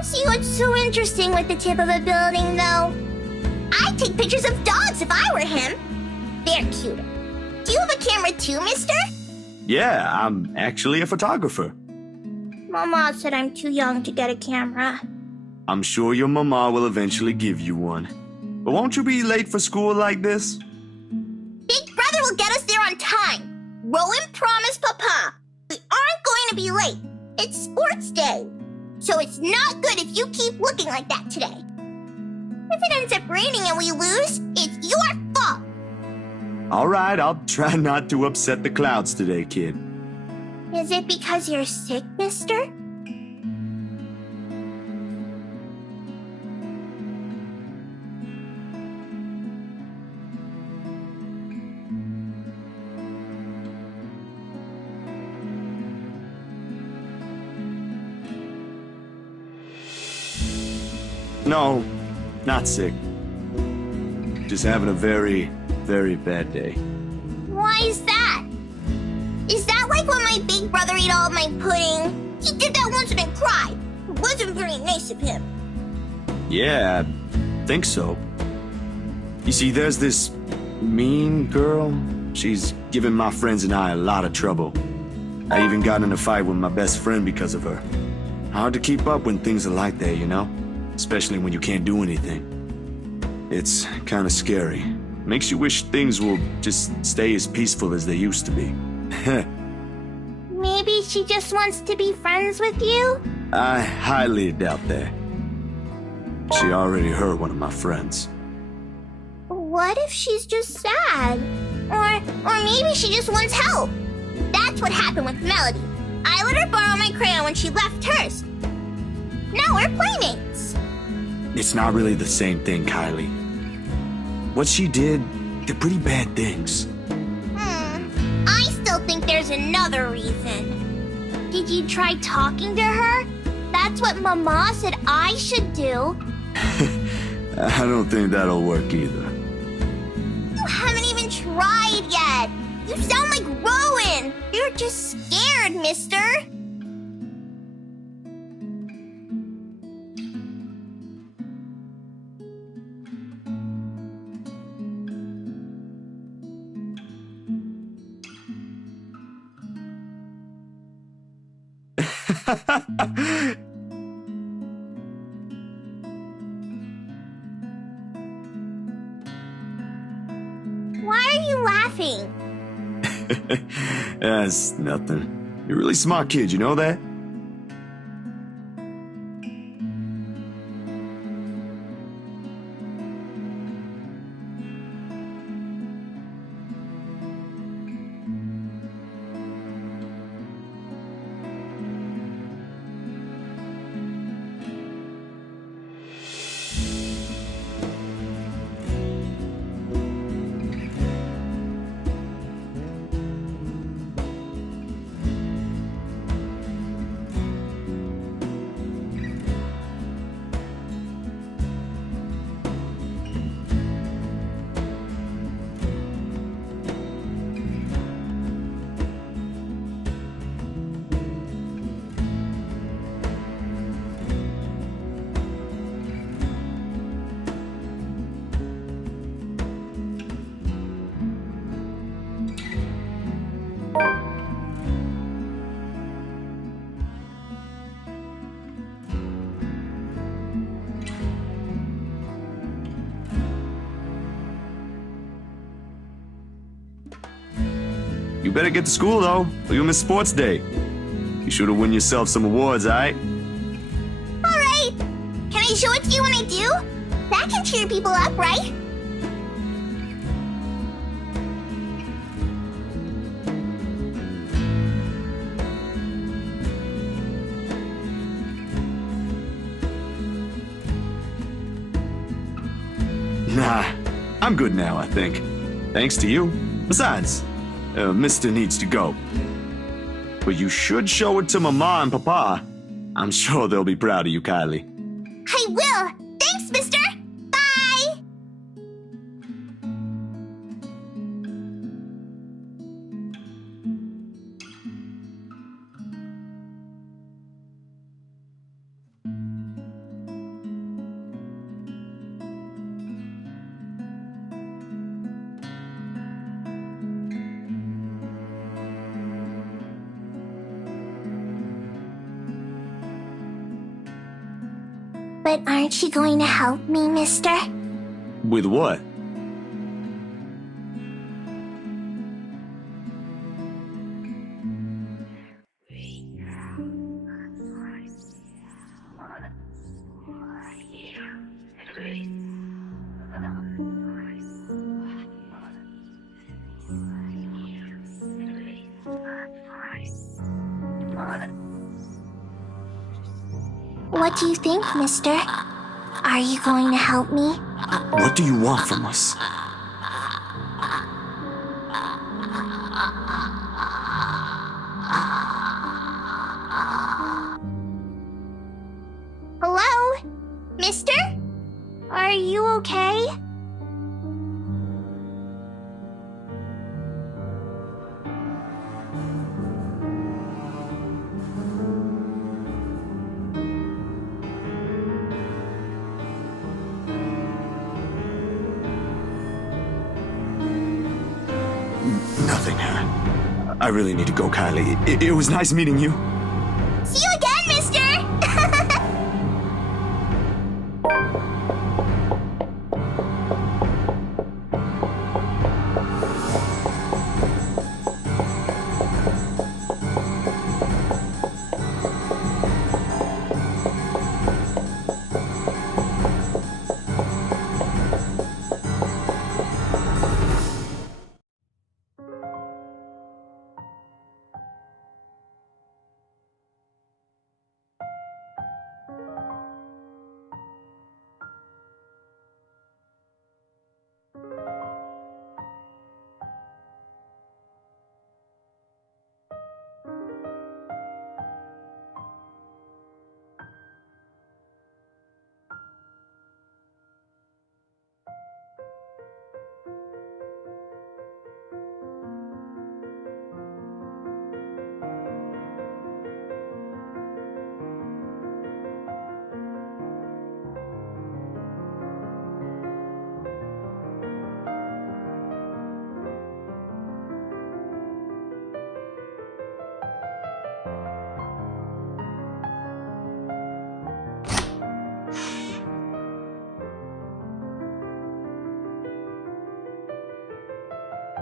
See what's so interesting with the tip of a building, though? I'd take pictures of dogs if I were him. They're cuter. Do you have a camera too, mister? Yeah, I'm actually a photographer. Mama said I'm too young to get a camera. I'm sure your mama will eventually give you one. But won't you be late for school like this? Big brother will get us there on time. Rowan promised Papa. We aren't going to be late. It's sports day. So it's not good if you keep looking like that today. If it ends up raining and we lose, it's your fault. All right, I'll try not to upset the clouds today, kid. Is it because you're sick, mister? No, not sick. Just having a very, very bad day. Why is that? Is that like when my big brother ate all of my pudding? He did that once and then cried. It wasn't very nice of him. Yeah, I think so. You see, there's this mean girl. She's given my friends and I a lot of trouble. I even got in a fight with my best friend because of her. Hard to keep up when things are like that, you know? Especially when you can't do anything. It's kind of scary. Makes you wish things will just stay as peaceful as they used to be. Maybe she just wants to be friends with you? I highly doubt that. She already hurt one of my friends. What if she's just sad? Or maybe she just wants help. That's what happened with Melody. I let her borrow my crayon when she left hers. Now we're playmates. It's not really the same thing, Kylie. What she did, they're pretty bad things. I still think there's another reason. Did you try talking to her? That's what Mama said I should do. I don't think that'll work either. You haven't even tried yet. You sound like Rowan. You're just scared, mister. Why are you laughing? That's nothing. You're a really smart kid, you know that? You better get to school, though, or you'll miss sports day. You should have won yourself some awards, alright? Alright! Can I show it to you when I do? That can cheer people up, right? Nah, I'm good now, I think. Thanks to you. Besides, Mister needs to go. But you should show it to Mama and Papa. I'm sure they'll be proud of you, Kylie. I will! Thanks, mister! Bye! But aren't you going to help me, mister? With what? What do you think, mister? Are you going to help me? What do you want from us? Hello? Mister? Are you okay? Nothing. I really need to go, Kylie. It was nice meeting you. See you again, mister!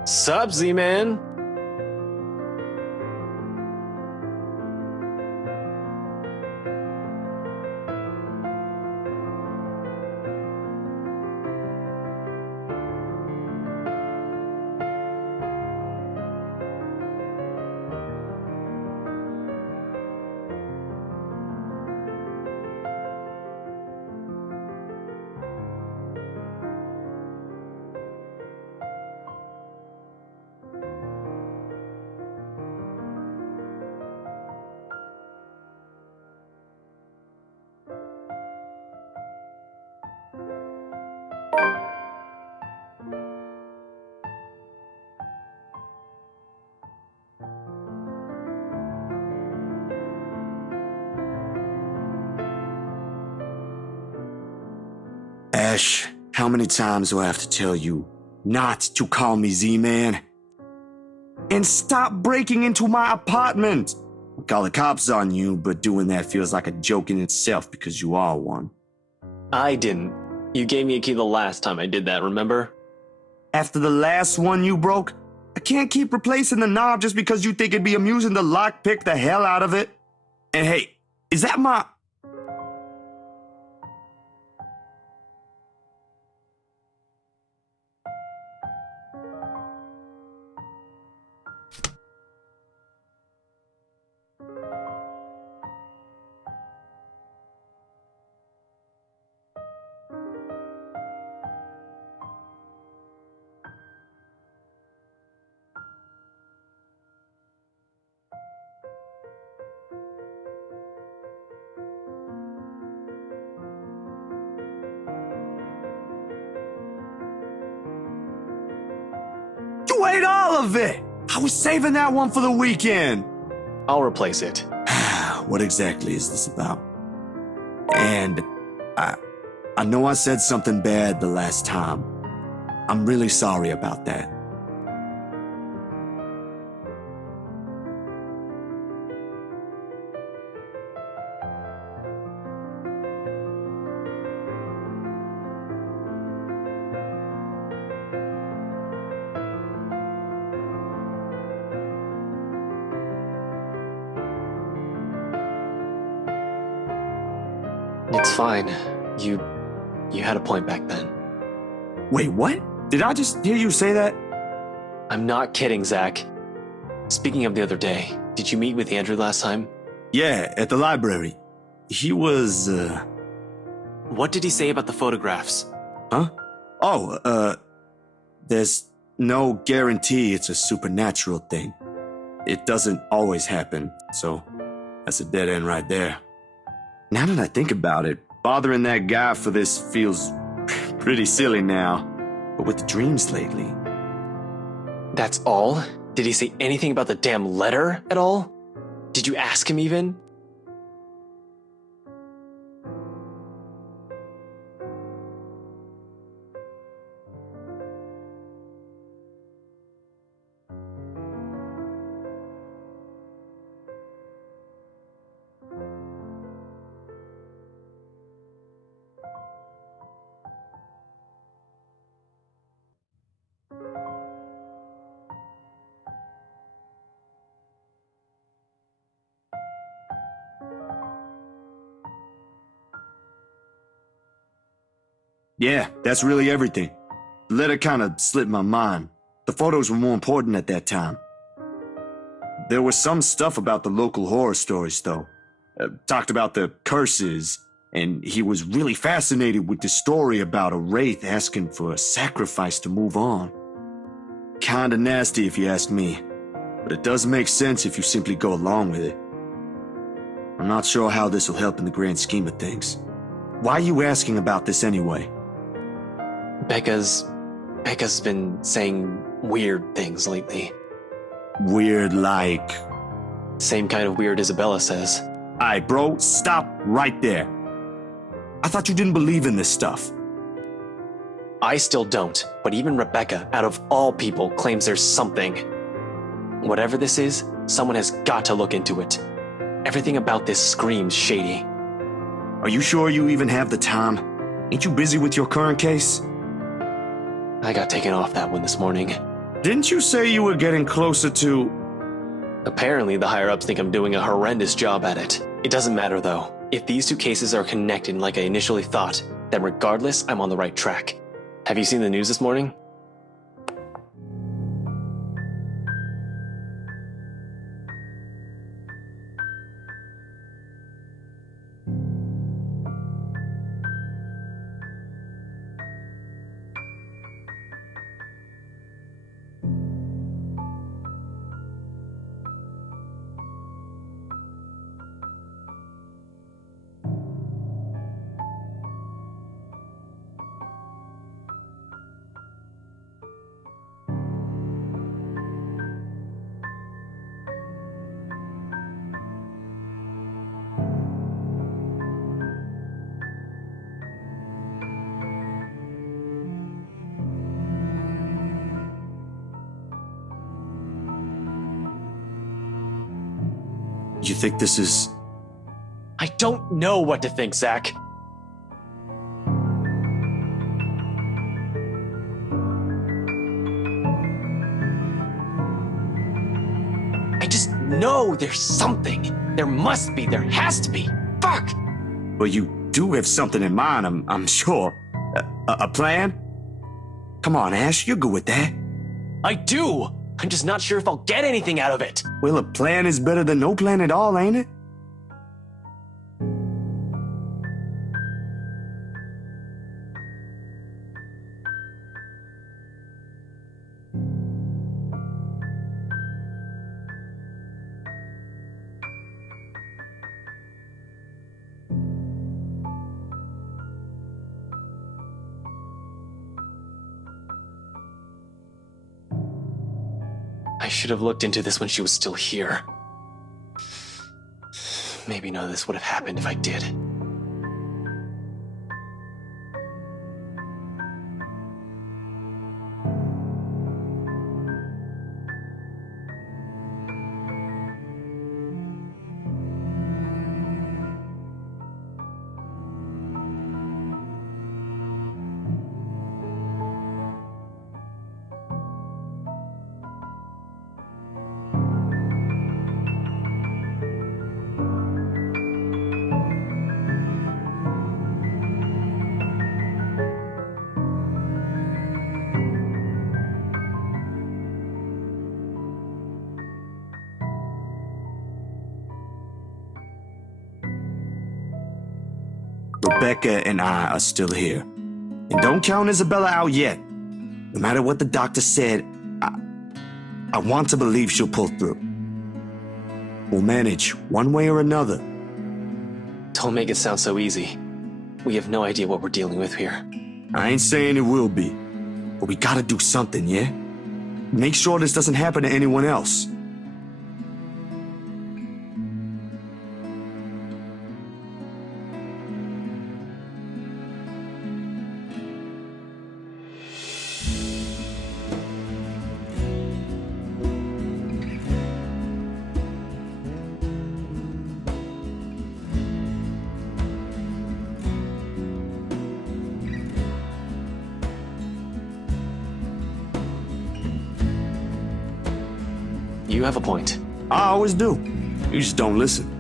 Sup, Z-Man? Ash, how many times do I have to tell you not to call me Z-Man? And stop breaking into my apartment! Call the cops on you, but doing that feels like a joke in itself because you are one. I didn't. You gave me a key the last time I did that, remember? After the last one you broke, I can't keep replacing the knob just because you think it'd be amusing to lockpick the hell out of it. And hey, is that my... You ate all of it! I was saving that one for the weekend. I'll replace it. What exactly is this about? And I know I said something bad the last time. I'm really sorry about that. It's fine. You had a point back then. Wait, what? Did I just hear you say that? I'm not kidding, Zach. Speaking of the other day, did you meet with Andrew last time? Yeah, at the library. He was, What did he say about the photographs? Huh? Oh, there's no guarantee it's a supernatural thing. It doesn't always happen, so that's a dead end right there. Now that I think about it, bothering that guy for this feels pretty silly now. But with the dreams lately... That's all? Did he say anything about the damn letter at all? Did you ask him even? Yeah, that's really everything. The letter kind of slipped my mind. The photos were more important at that time. There was some stuff about the local horror stories, though. Talked about the curses, and he was really fascinated with the story about a wraith asking for a sacrifice to move on. Kinda nasty if you ask me, but it does make sense if you simply go along with it. I'm not sure how this will help in the grand scheme of things. Why are you asking about this anyway? Becca's been saying weird things lately. Weird like... Same kind of weird Isabella says. Alright, bro, stop right there. I thought you didn't believe in this stuff. I still don't, but even Rebecca, out of all people, claims there's something. Whatever this is, someone has got to look into it. Everything about this screams shady. Are you sure you even have the time? Ain't you busy with your current case? I got taken off that one this morning. Didn't you say you were getting closer to... Apparently, the higher-ups think I'm doing a horrendous job at it. It doesn't matter, though. If these two cases are connected like I initially thought, then regardless, I'm on the right track. Have you seen the news this morning? You think this is... I don't know what to think, Zach. No, there's something. There must be. There has to be. Fuck! Well, you do have something in mind, I'm sure. A plan? Come on, Ash, you're good with that. I do! I'm just not sure if I'll get anything out of it. Well, a plan is better than no plan at all, ain't it? I should have looked into this when she was still here. Maybe none of this would have happened if I did. Rebecca and I are still here. And don't count Isabella out yet. No matter what the doctor said, I want to believe she'll pull through. We'll manage one way or another. Don't make it sound so easy. We have no idea what we're dealing with here. I ain't saying it will be, but we gotta do something, yeah? Make sure this doesn't happen to anyone else. You have a point. I always do. You just don't listen.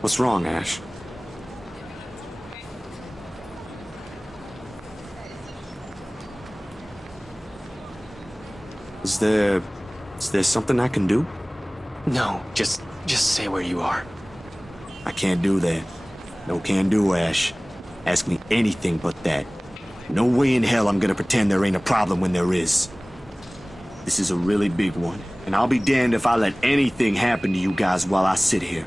What's wrong, Ash? Is there something I can do? No, just stay where you are. I can't do that. No can do, Ash. Ask me anything but that. No way in hell I'm gonna pretend there ain't a problem when there is. This is a really big one, and I'll be damned if I let anything happen to you guys while I sit here.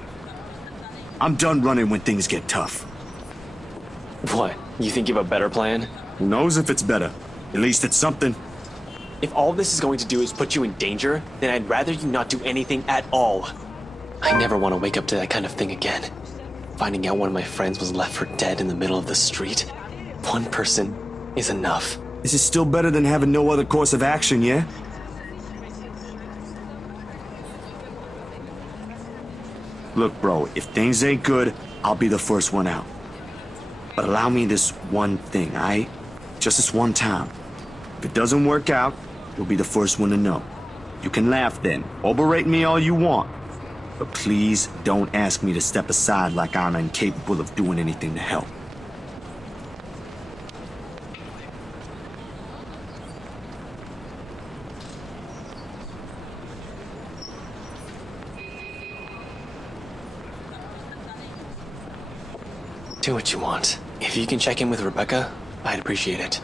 I'm done running when things get tough. What? You think you have a better plan? Who knows if it's better? At least it's something. If all this is going to do is put you in danger, then I'd rather you not do anything at all. I never want to wake up to that kind of thing again. Finding out one of my friends was left for dead in the middle of the street. One person is enough. This is still better than having no other course of action, yeah? Look, bro, if things ain't good, I'll be the first one out. But allow me this one thing, aight? Just this one time. If it doesn't work out, you'll be the first one to know. You can laugh then, or berate me all you want. But please don't ask me to step aside like I'm incapable of doing anything to help. Do what you want. If you can check in with Rebecca, I'd appreciate it.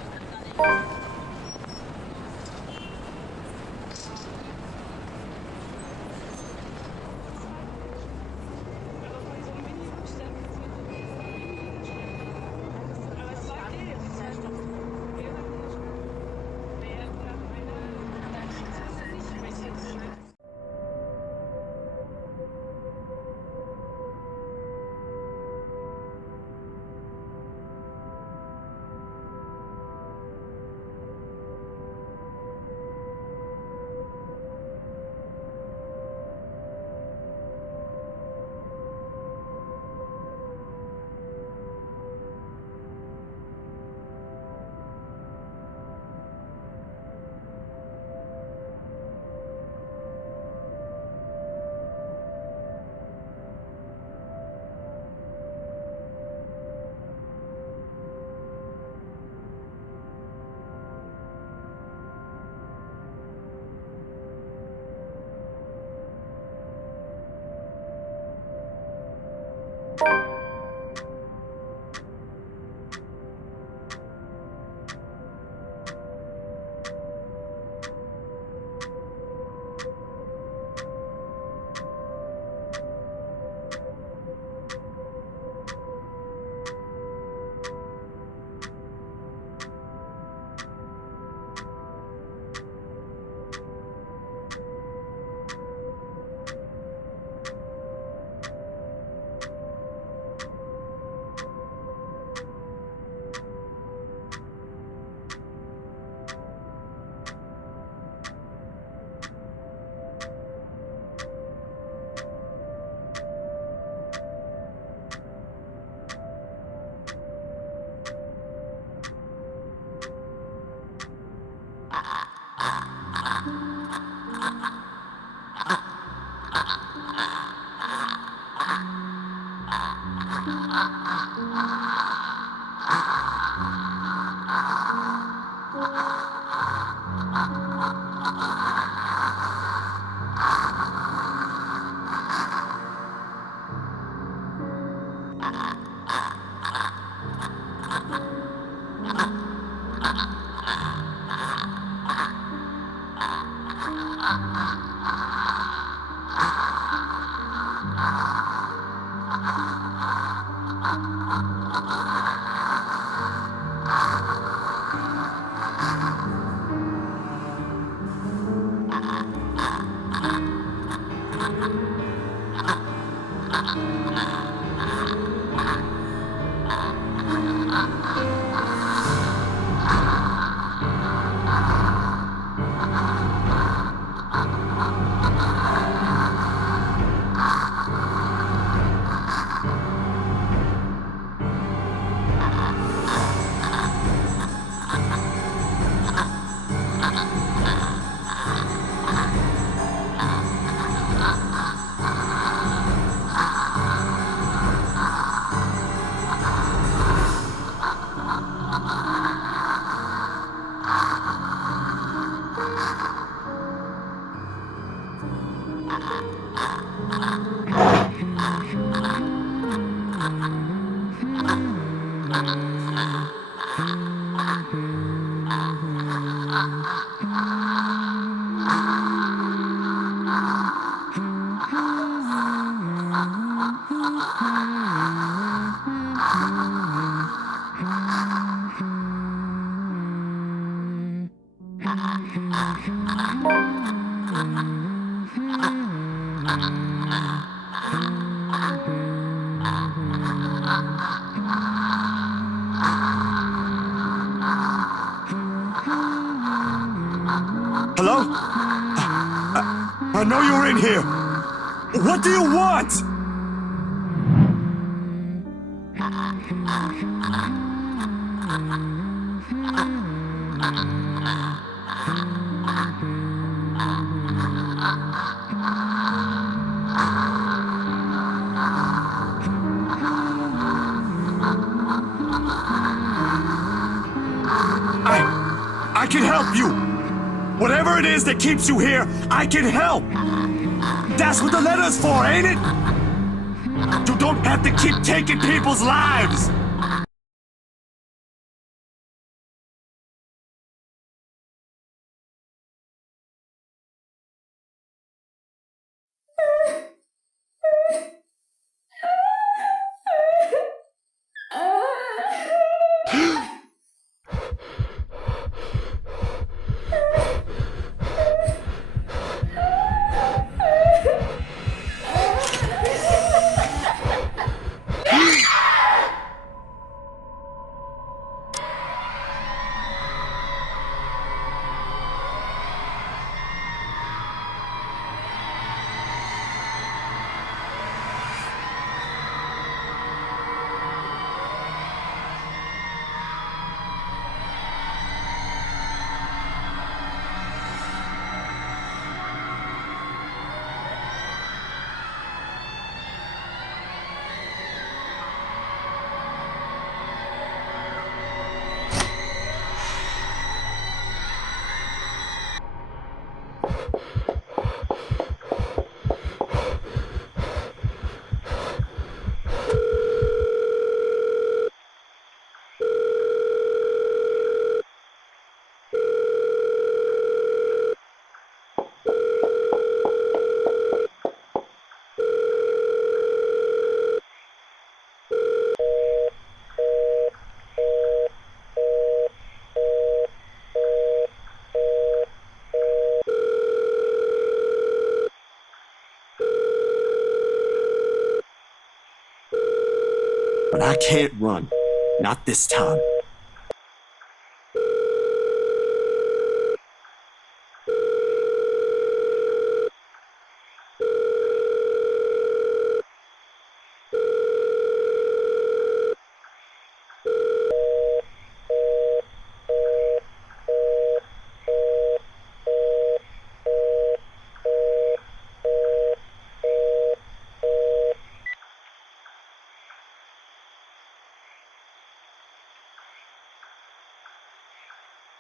Hello? I know you're in here. What do you want? I can help you. Whatever it is that keeps you here, I can help. That's what the letter's for, ain't it? You don't have to keep taking people's lives. But I can't run. Not this time.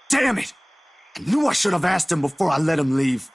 Damn it! I knew I should have asked him before I let him leave.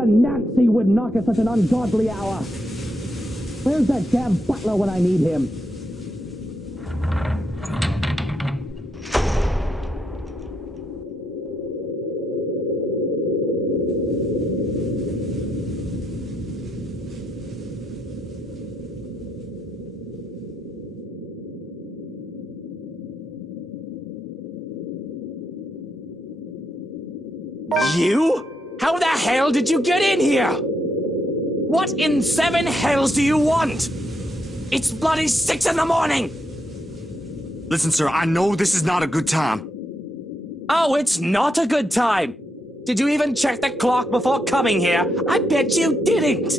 a Nazi would knock at such an ungodly hour. Where's that damn butler when I need him? You? How the hell did you get in here? What in seven hells do you want? It's bloody 6 in the morning! Listen, sir, I know this is not a good time. Oh, it's not a good time. Did you even check the clock before coming here? I bet you didn't.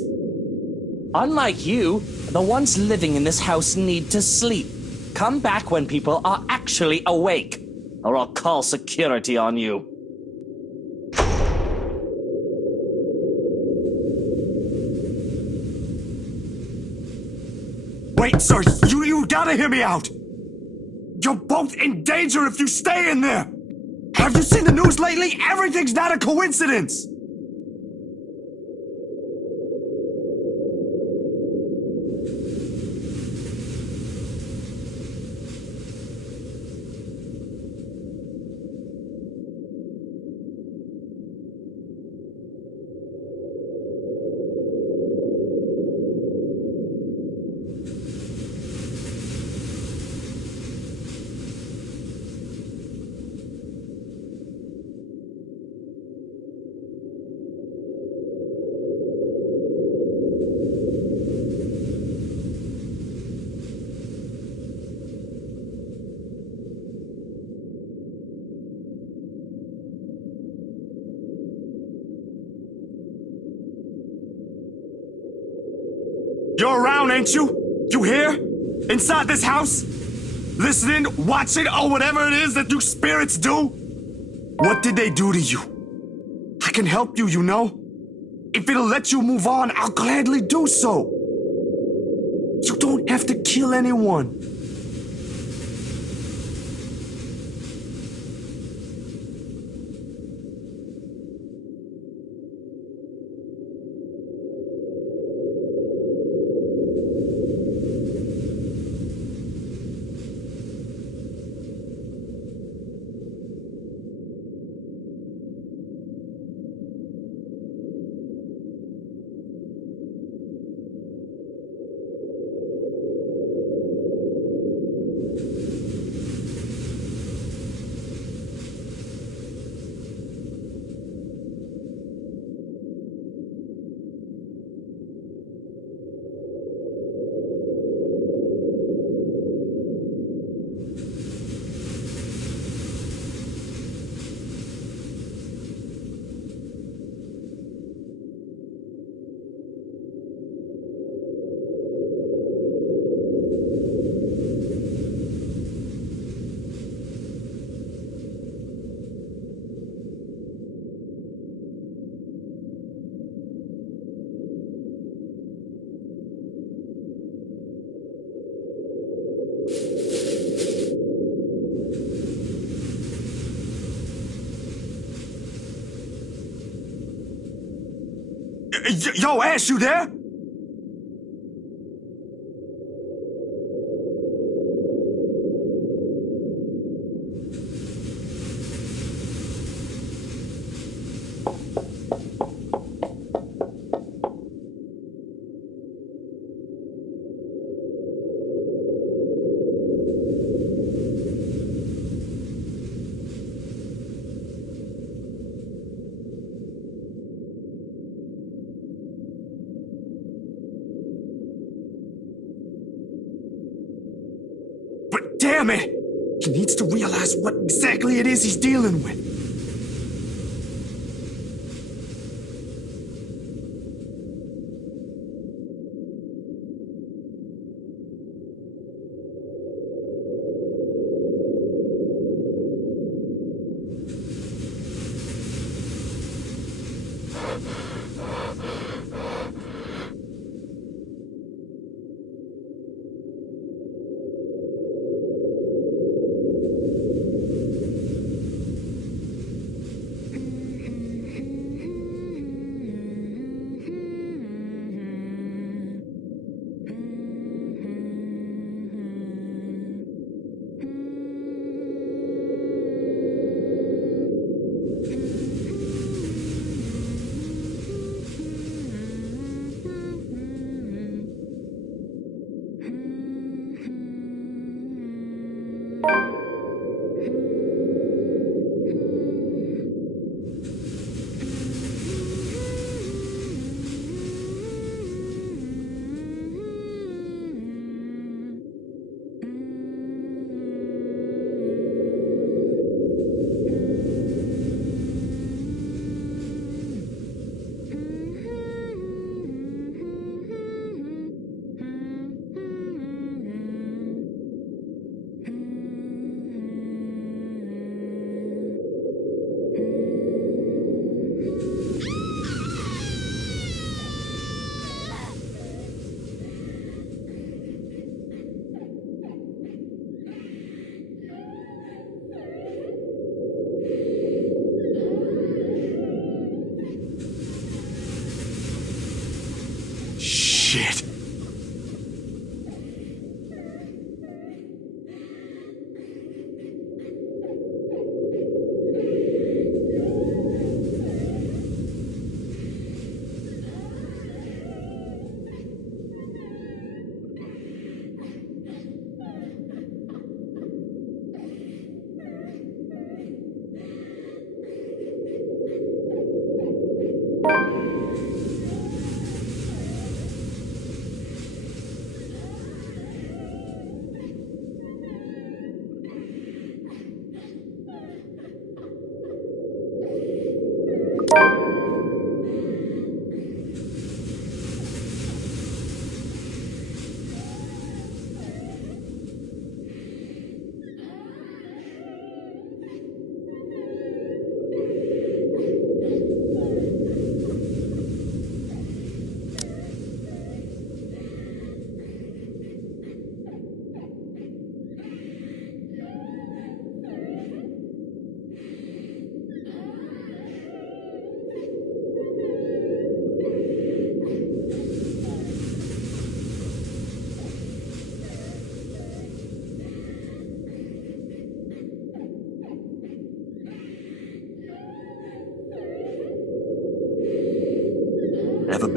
Unlike you, the ones living in this house need to sleep. Come back when people are actually awake, or I'll call security on you. Wait, sir, you gotta hear me out. You're both in danger if you stay in there. Have you seen the news lately? Everything's not a coincidence. You're around, ain't you? You here? Inside this house? Listening, watching, or whatever it is that you spirits do? What did they do to you? I can help you, you know? If it'll let you move on, I'll gladly do so. You don't have to kill anyone. Yo, Ash, you there? But damn it! He needs to realize what exactly it is he's dealing with.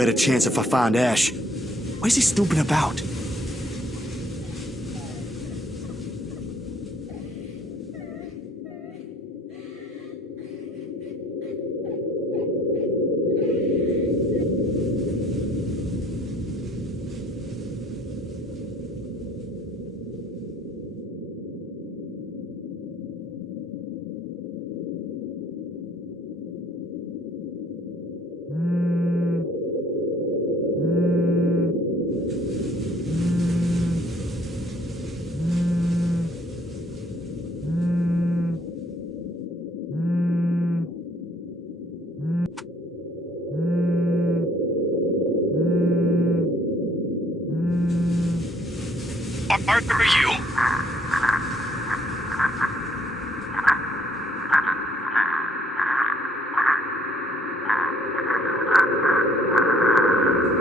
better chance if I find Ash. What's he snooping about? Are you?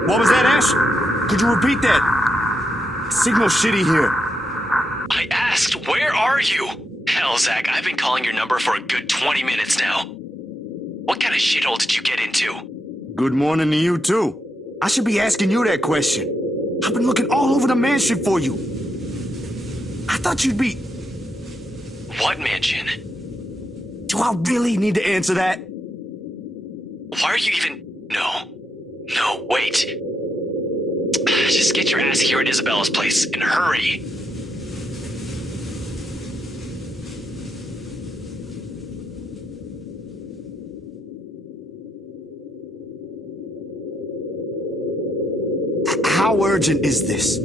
What was that, Ash? Could you repeat that? Signal's shitty here. I asked, where are you? Hell, Zach, I've been calling your number for a good 20 minutes now. What kind of shithole did you get into? Good morning to you, too. I should be asking you that question. I've been looking all over the mansion for you. I thought you'd be... What mansion? Do I really need to answer that? Why are you even... No, wait. Just get your ass here at Isabella's place, and hurry. How urgent is this?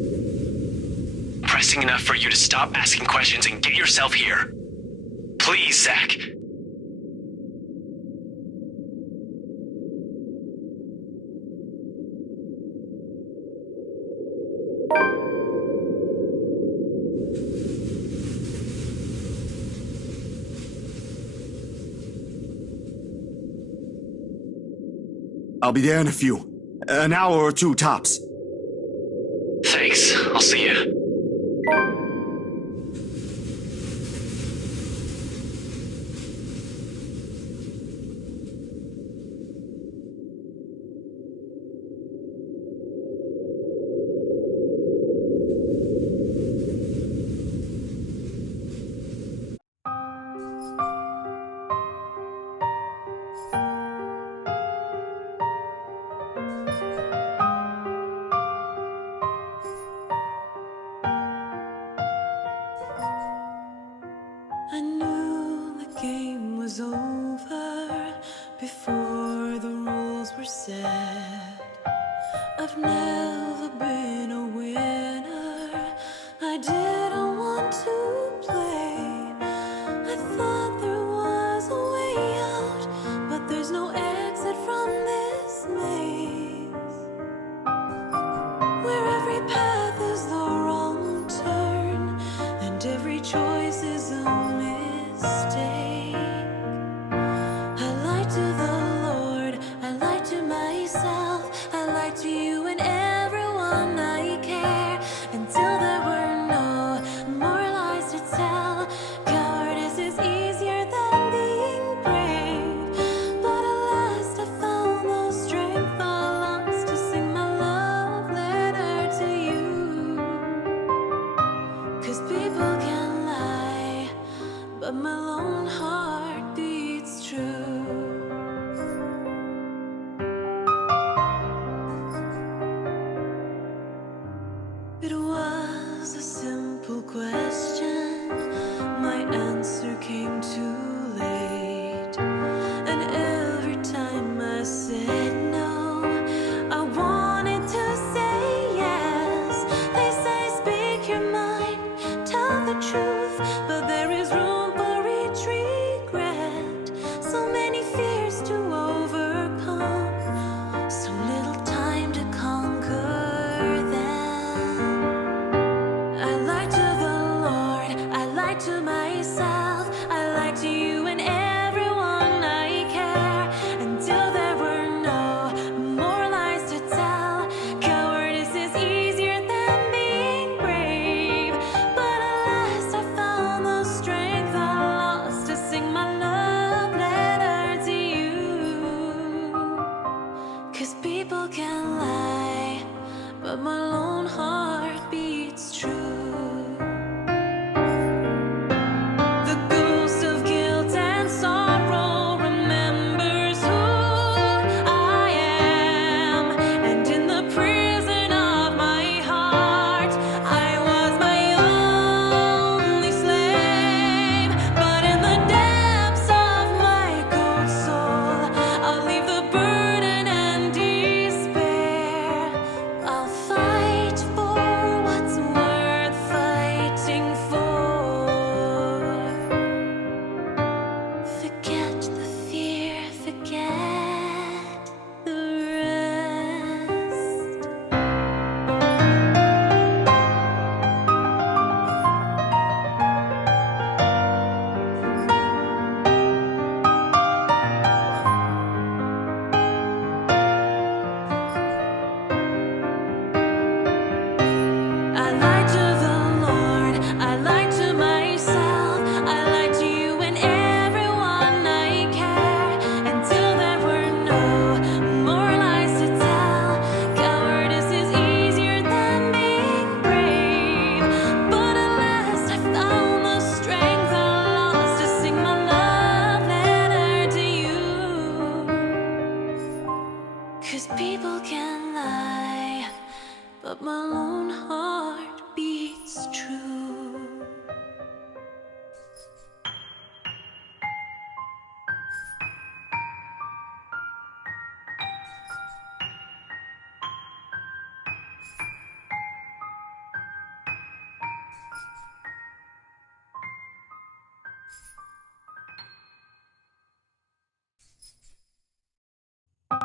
Pressing enough for you to stop asking questions and get yourself here. Please, Zach. I'll be there in a few. An hour or two, tops. Thanks. I'll see you. I knew the game was over before the rules were set. I've never been a winner. I didn't want to play. I thought there was a way out, but there's no exit from this maze, where every path is the wrong turn and every choice is a mistake. I lied to the Lord, I lied to myself, I lied to you and everyone I care, until there were no more lies to tell. Cowardice is easier than being brave, but at last I found the strength I lost to sing my love letter to you. 'Cause people can lie, but my lone heart beats true. It was a simple question, my answer came too late, and every time I said no, I wanted to say yes. They say speak your mind, tell the truth, but there is room for each regret. So many fears to overcome, so little time to conquer them. I lied to the Lord, I lied to myself, I lied to you and 'Cause people can lie, but my lone heart beats true.